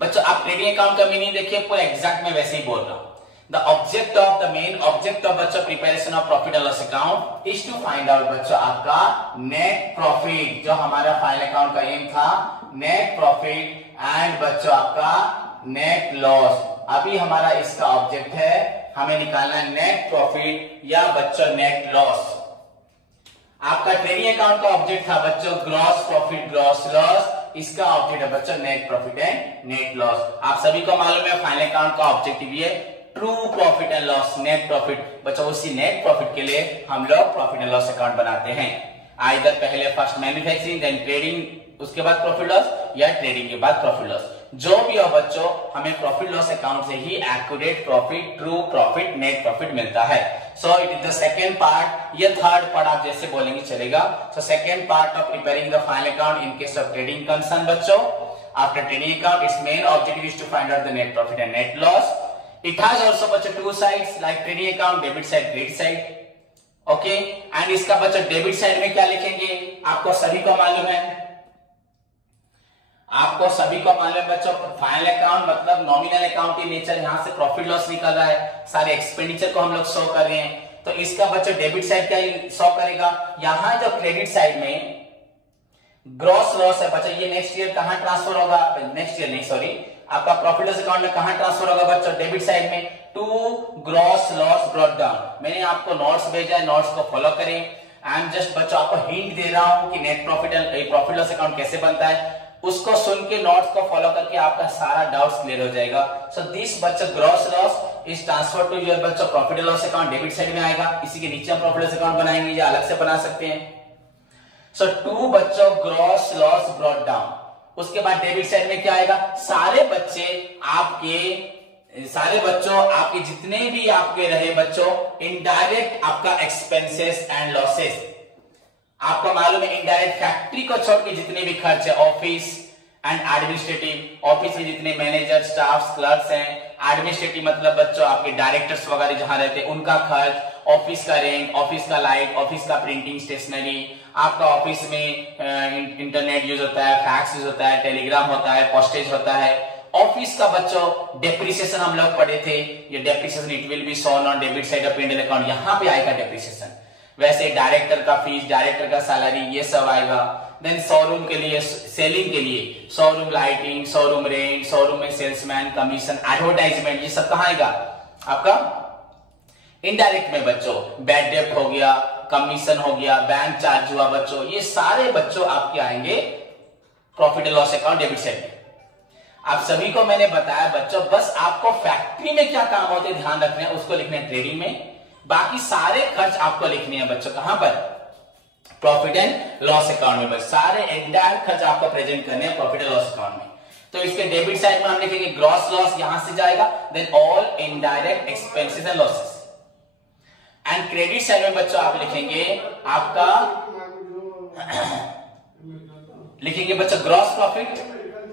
बच्चों आप ट्रेडिंग अकाउंट का मीनिंग देखिए, पूरा एग्जैक्ट में वैसे ही बोल रहा हूं। द मेन ऑब्जेक्ट ऑफ बच्चों preparation of profit and loss account is to find out बच्चों आपका नेट प्रॉफिट, जो हमारा फाइनल अकाउंट का एम था, नेट प्रॉफिट एंड बच्चों आपका नेट लॉस। अभी हमारा इसका ऑब्जेक्ट है, हमें निकालना है नेट प्रॉफिट या बच्चों नेट लॉस। आपका ट्रेडिंग अकाउंट का ऑब्जेक्ट था बच्चों ग्रॉस प्रॉफिट ग्रॉस लॉस, इसका ऑब्जेक्ट है बच्चों net profit and net loss. आप सभी को मालूम है फाइनल अकाउंट का ऑब्जेक्टिव ये true profit and loss, net profit. बच्चों उसी नेट प्रॉफिट के लिए हम लोग प्रॉफिट एंड लॉस अकाउंट बनाते हैं। आइदर पहले फर्स्ट मैन्युफैक्चरिंग देन ट्रेडिंग, उसके बाद प्रॉफिट लॉस, या ट्रेडिंग के बाद प्रॉफिट लॉस। जो भी हो बच्चों हमें प्रॉफिट लॉस अकाउंट से ही accurate profit, true profit, net profit मिलता है। So it is the second part, ये थर्ड पार्ट आप जैसे बोलेंगे चलेगा। So second part of preparing the final account in case of trading concern बच्चों after trading account, its main objective is to find out the net profit and net loss. It has also बच्चों two sides like trading account, debit side, credit side. Okay, and इसका बच्चों debit side में क्या लिखेंगे आपको सभी को मालूम है, बच्चों फाइनल अकाउंट मतलब नॉमिनल अकाउंट की नेचर, यहां से प्रॉफिट लॉस निकल रहा है, सारे एक्सपेंडिचर को हम लोग शो कर रहे हैं। तो इसका बच्चों डेबिट साइड क्या शो करेगा, यहां जो क्रेडिट साइड में ग्रॉस लॉस है बच्चों, ये नेक्स्ट ईयर कहां ट्रांसफर होगा, नेक्स्ट ईयर नहीं सॉरी, आपका प्रॉफिट लॉस अकाउंट में कहां ट्रांसफर होगा बच्चों, डेबिट साइड में, to gross loss brought down. मैंने आपको नोट्स भेजा है, नोट्स को फॉलो करें। आई एम जस्ट बच्चों आपको हिंट दे रहा हूं कि net profit profit loss account कैसे बनता है, उसको सुन के नोट्स को फॉलो करके आपका सारा डाउट्स क्लियर हो जाएगा। सो दिस बच्चों gross loss is transfer to your बच्चों profit loss account, debit side में आएगा। इसी के नीचे हम प्रॉफिट लॉस अकाउंट बनाएंगे या अलग से बना सकते हैं। सो टू बच्चों ग्रॉस लॉस ब्रॉट डाउन, उसके बाद डेबिट साइड में क्या आएगा, सारे बच्चों आपके जितने भी आपके रहे बच्चों इनडायरेक्ट आपका एक्सपेंसेस एंड लॉसेस। आपको मालूम है इनडायरेक्ट फैक्ट्री को छोड़ के जितने भी खर्च है, ऑफिस एंड एडमिनिस्ट्रेटिव, ऑफिस में जितने मैनेजर स्टाफ क्लर्क्स हैं, एडमिनिस्ट्रेटिव मतलब बच्चों आपके डायरेक्टर्स वगैरह जहां रहते हैं उनका खर्च, ऑफिस का रेंट, ऑफिस का लाइट, ऑफिस का प्रिंटिंग स्टेशनरी, आपका ऑफिस में इंटरनेट यूज होता है, फैक्स यूज होता है, टेलीग्राम होता है, पोस्टेज होता है, ऑफिस का बच्चों डेप्रिसिएशन हम लोग पढ़े थे, ये depreciation it will be shown on debit side of P&L account, यहां पे आएगा डेप्रिसिएशन। वैसे डायरेक्टर का फीस, डायरेक्टर का सैलरी, ये सब आएगा। देन शोरूम के लिए, सेलिंग के लिए showroom lighting, showroom rent, showroom में सेल्समैन कमीशन, एडवर्टाइजमेंट, ये सब कहां आएगा आपका इनडायरेक्ट में बच्चों। बैड डेप्ट हो गया, कमीशन हो गया, बैंक चार्ज हुआ बच्चों, ये सारे बच्चों आपके आएंगे profit and loss account debit side में। आप सभी को मैंने बताया बच्चों, बस आपको फैक्ट्री में क्या काम होते हैं ध्यान रखना है, उसको लिखना है ट्रेडिंग में, बाकी सारे खर्च आपको लिखने हैं बच्चों कहां पर, प्रॉफिट एंड लॉस अकाउंट में। बस सारे इनडायरेक्ट खर्च आपको प्रेजेंट करने हैं प्रॉफिट एंड लॉस अकाउंट में। तो इसके डेबिट साइड में हम लिखेंगे ग्रॉस लॉस, यहां से जाएगा, then all indirect expenses and losses. And credit side में बच्चों आप लिखेंगे आपका लिखेंगे बच्चों ग्रॉस प्रॉफिट,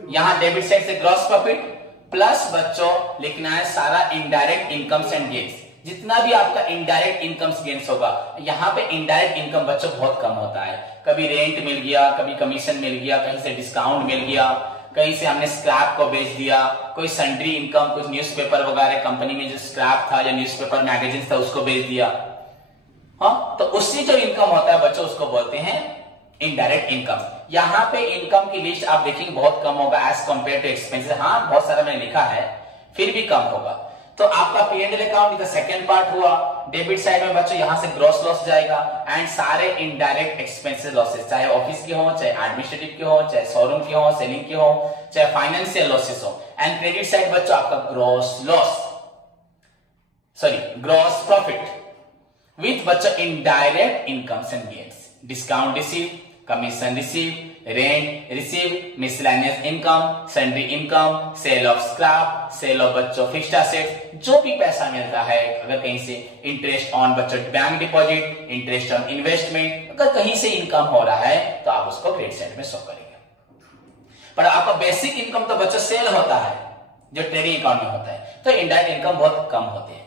यहां डेबिट साइड से ग्रॉस प्रॉफिट प्लस बच्चों लिखना है सारा इनडायरेक्ट इनकम्स एंड गेन्स, जितना भी आपका इनडायरेक्ट इनकम्स गेन्स होगा। यहाँ पे इनडायरेक्ट इनकम बच्चों बहुत कम होता है, कभी रेंट मिल गया, कभी कमीशन मिल गया, कहीं से डिस्काउंट मिल गया, कहीं से हमने स्क्रैप को बेच दिया, कोई सन्ड्री इनकम, कुछ न्यूज़पेपर वगैरह कंपनी में जो स्क्रैप था या न्यूज़पेपर मैगजीन था उसको बेच दिया। हाँ, तो उससे जो इनकम होता है बच्चों उसको बोलते हैं इनडायरेक्ट इनकम। यहाँ पे इनकम की लिस्ट आप देखेंगे बहुत कम होगा एज कंपेयर टू एक्सपेंसेस। हाँ, बहुत सारा मैंने लिखा है, फिर भी कम होगा। तो आपका P&L अकाउंट का सेकंड पार्ट हुआ। डेबिट साइड में बच्चों यहां से ग्रॉस लॉस जाएगा एंड सारे इनडायरेक्ट एक्सपेंसेस लॉसेस, चाहे ऑफिस के हो, चाहे एडमिनिस्ट्रेटिव के हो, चाहे शोरूम के हो, सेलिंग के हो, चाहे फाइनेंशियल लॉसेस हो। एंड क्रेडिट साइड बच्चों आपका ग्रॉस प्रॉफिट विथ बच्चों indirect incomes and gains, discount receive, commission receive, rent receive, miscellaneous income, sundry income, sale of scrap, sale of बच्चों फिक्स्ड एसेट, जो भी पैसा मिलता है, अगर कहीं से इंटरेस्ट ऑन बच्चों bank deposit, interest on investment, अगर कहीं से इनकम हो रहा है तो आप उसको क्रेडिट साइड में शो करेंगे। पर आपका बेसिक इनकम तो बच्चों सेल होता है जो ट्रेडिंग अकाउंट में होता है, तो इनडायरेक्ट इनकम बहुत कम होते हैं।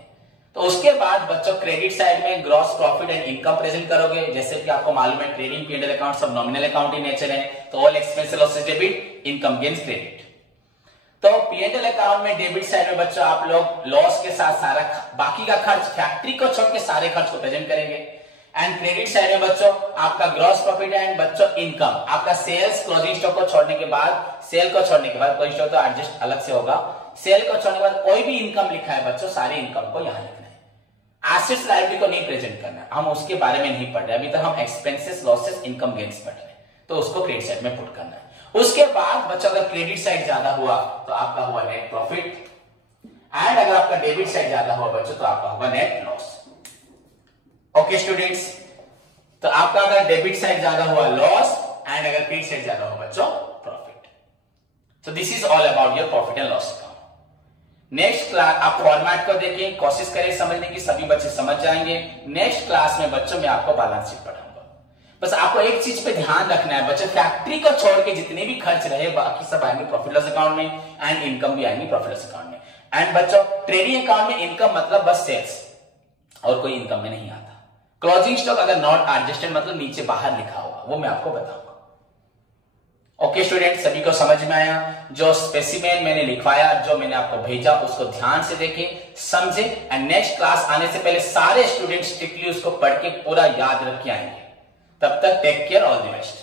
तो उसके बाद बच्चों क्रेडिट साइड में gross profit and income present करोगे। जैसे कि आपको मालूम है ट्रेडिंग P&L अकाउंट सब नॉमिनल अकाउंट इन नेचर है, तो all expense losses debit, income gains credit. तो P&L अकाउंट में डेबिट साइड में बच्चों आप लोग लॉस के साथ सारा बाकी का खर्च, फैक्ट्री को छोड़ के सारे खर्च को प्रेजेंट करेंगे। एंड क्रेडिट साइड में बच्चों आपका ग्रॉस प्रॉफिट एंड बच्चों इनकम, आपका सेल्स क्लोजिंग स्टॉक को छोड़ने के बाद, सेल को छोड़ने के बाद, क्लोजिंग स्टॉक तो एडजस्ट अलग से होगा, सेल को छोड़ने के बाद कोई भी इनकम लिखा है बच्चों, सारी इनकम को यहां लिखना है। एसेट्स लायबिलिटी को नहीं प्रेजेंट करना, हम उसके बारे में नहीं पढ़ रहे, अभी तक हम एक्सपेंसेस लॉसेस इनकम गेन्स पढ़ रहे हैं, तो उसको क्रेडिट साइड में पुट करना है। उसके बाद बच्चों अगर क्रेडिट साइड ज्यादा हुआ तो आपका हुआ नेट प्रॉफिट, एंड अगर आपका डेबिट साइड ज्यादा हुआ बच्चों तो आपका होगा नेट लॉस। ओके स्टूडेंट्स, तो आपका अगर डेबिट साइड ज्यादा हुआ लॉस एंड अगर क्रेडिट साइड ज्यादा हुआ बच्चों profit. So this is all about your profit and loss account. Next class आप फॉर्मेट को देखिए, कोशिश करें समझने की, सभी बच्चे समझ जाएंगे। नेक्स्ट क्लास में बच्चों में आपको बैलेंस शीट पढ़ाऊंगा। बस आपको एक चीज पे ध्यान रखना है बच्चों, फैक्ट्री को छोड़ के जितने भी खर्च रहे बाकी सब आएंगे प्रॉफिट लॉस अकाउंट में, एंड इनकम भी आएंगी प्रॉफिट लॉस अकाउंट में। एंड बच्चों ट्रेडिंग अकाउंट में इनकम मतलब बस सेल्स और कोई इनकम में नहीं आता। क्लोजिंग स्टॉक अगर नॉट एडजस्टेड मतलब नीचे बाहर लिखा होगा, वो मैं आपको बताऊंगा। ओके स्टूडेंट, सभी को समझ में आया? जो स्पेसिमेन मैंने लिखवाया, जो मैंने आपको भेजा, उसको ध्यान से देखें, समझे, एंड नेक्स्ट क्लास आने से पहले सारे स्टूडेंट स्ट्रिक्टली उसको पढ़ के पूरा याद रख के आएंगे। तब तक take care, all the best.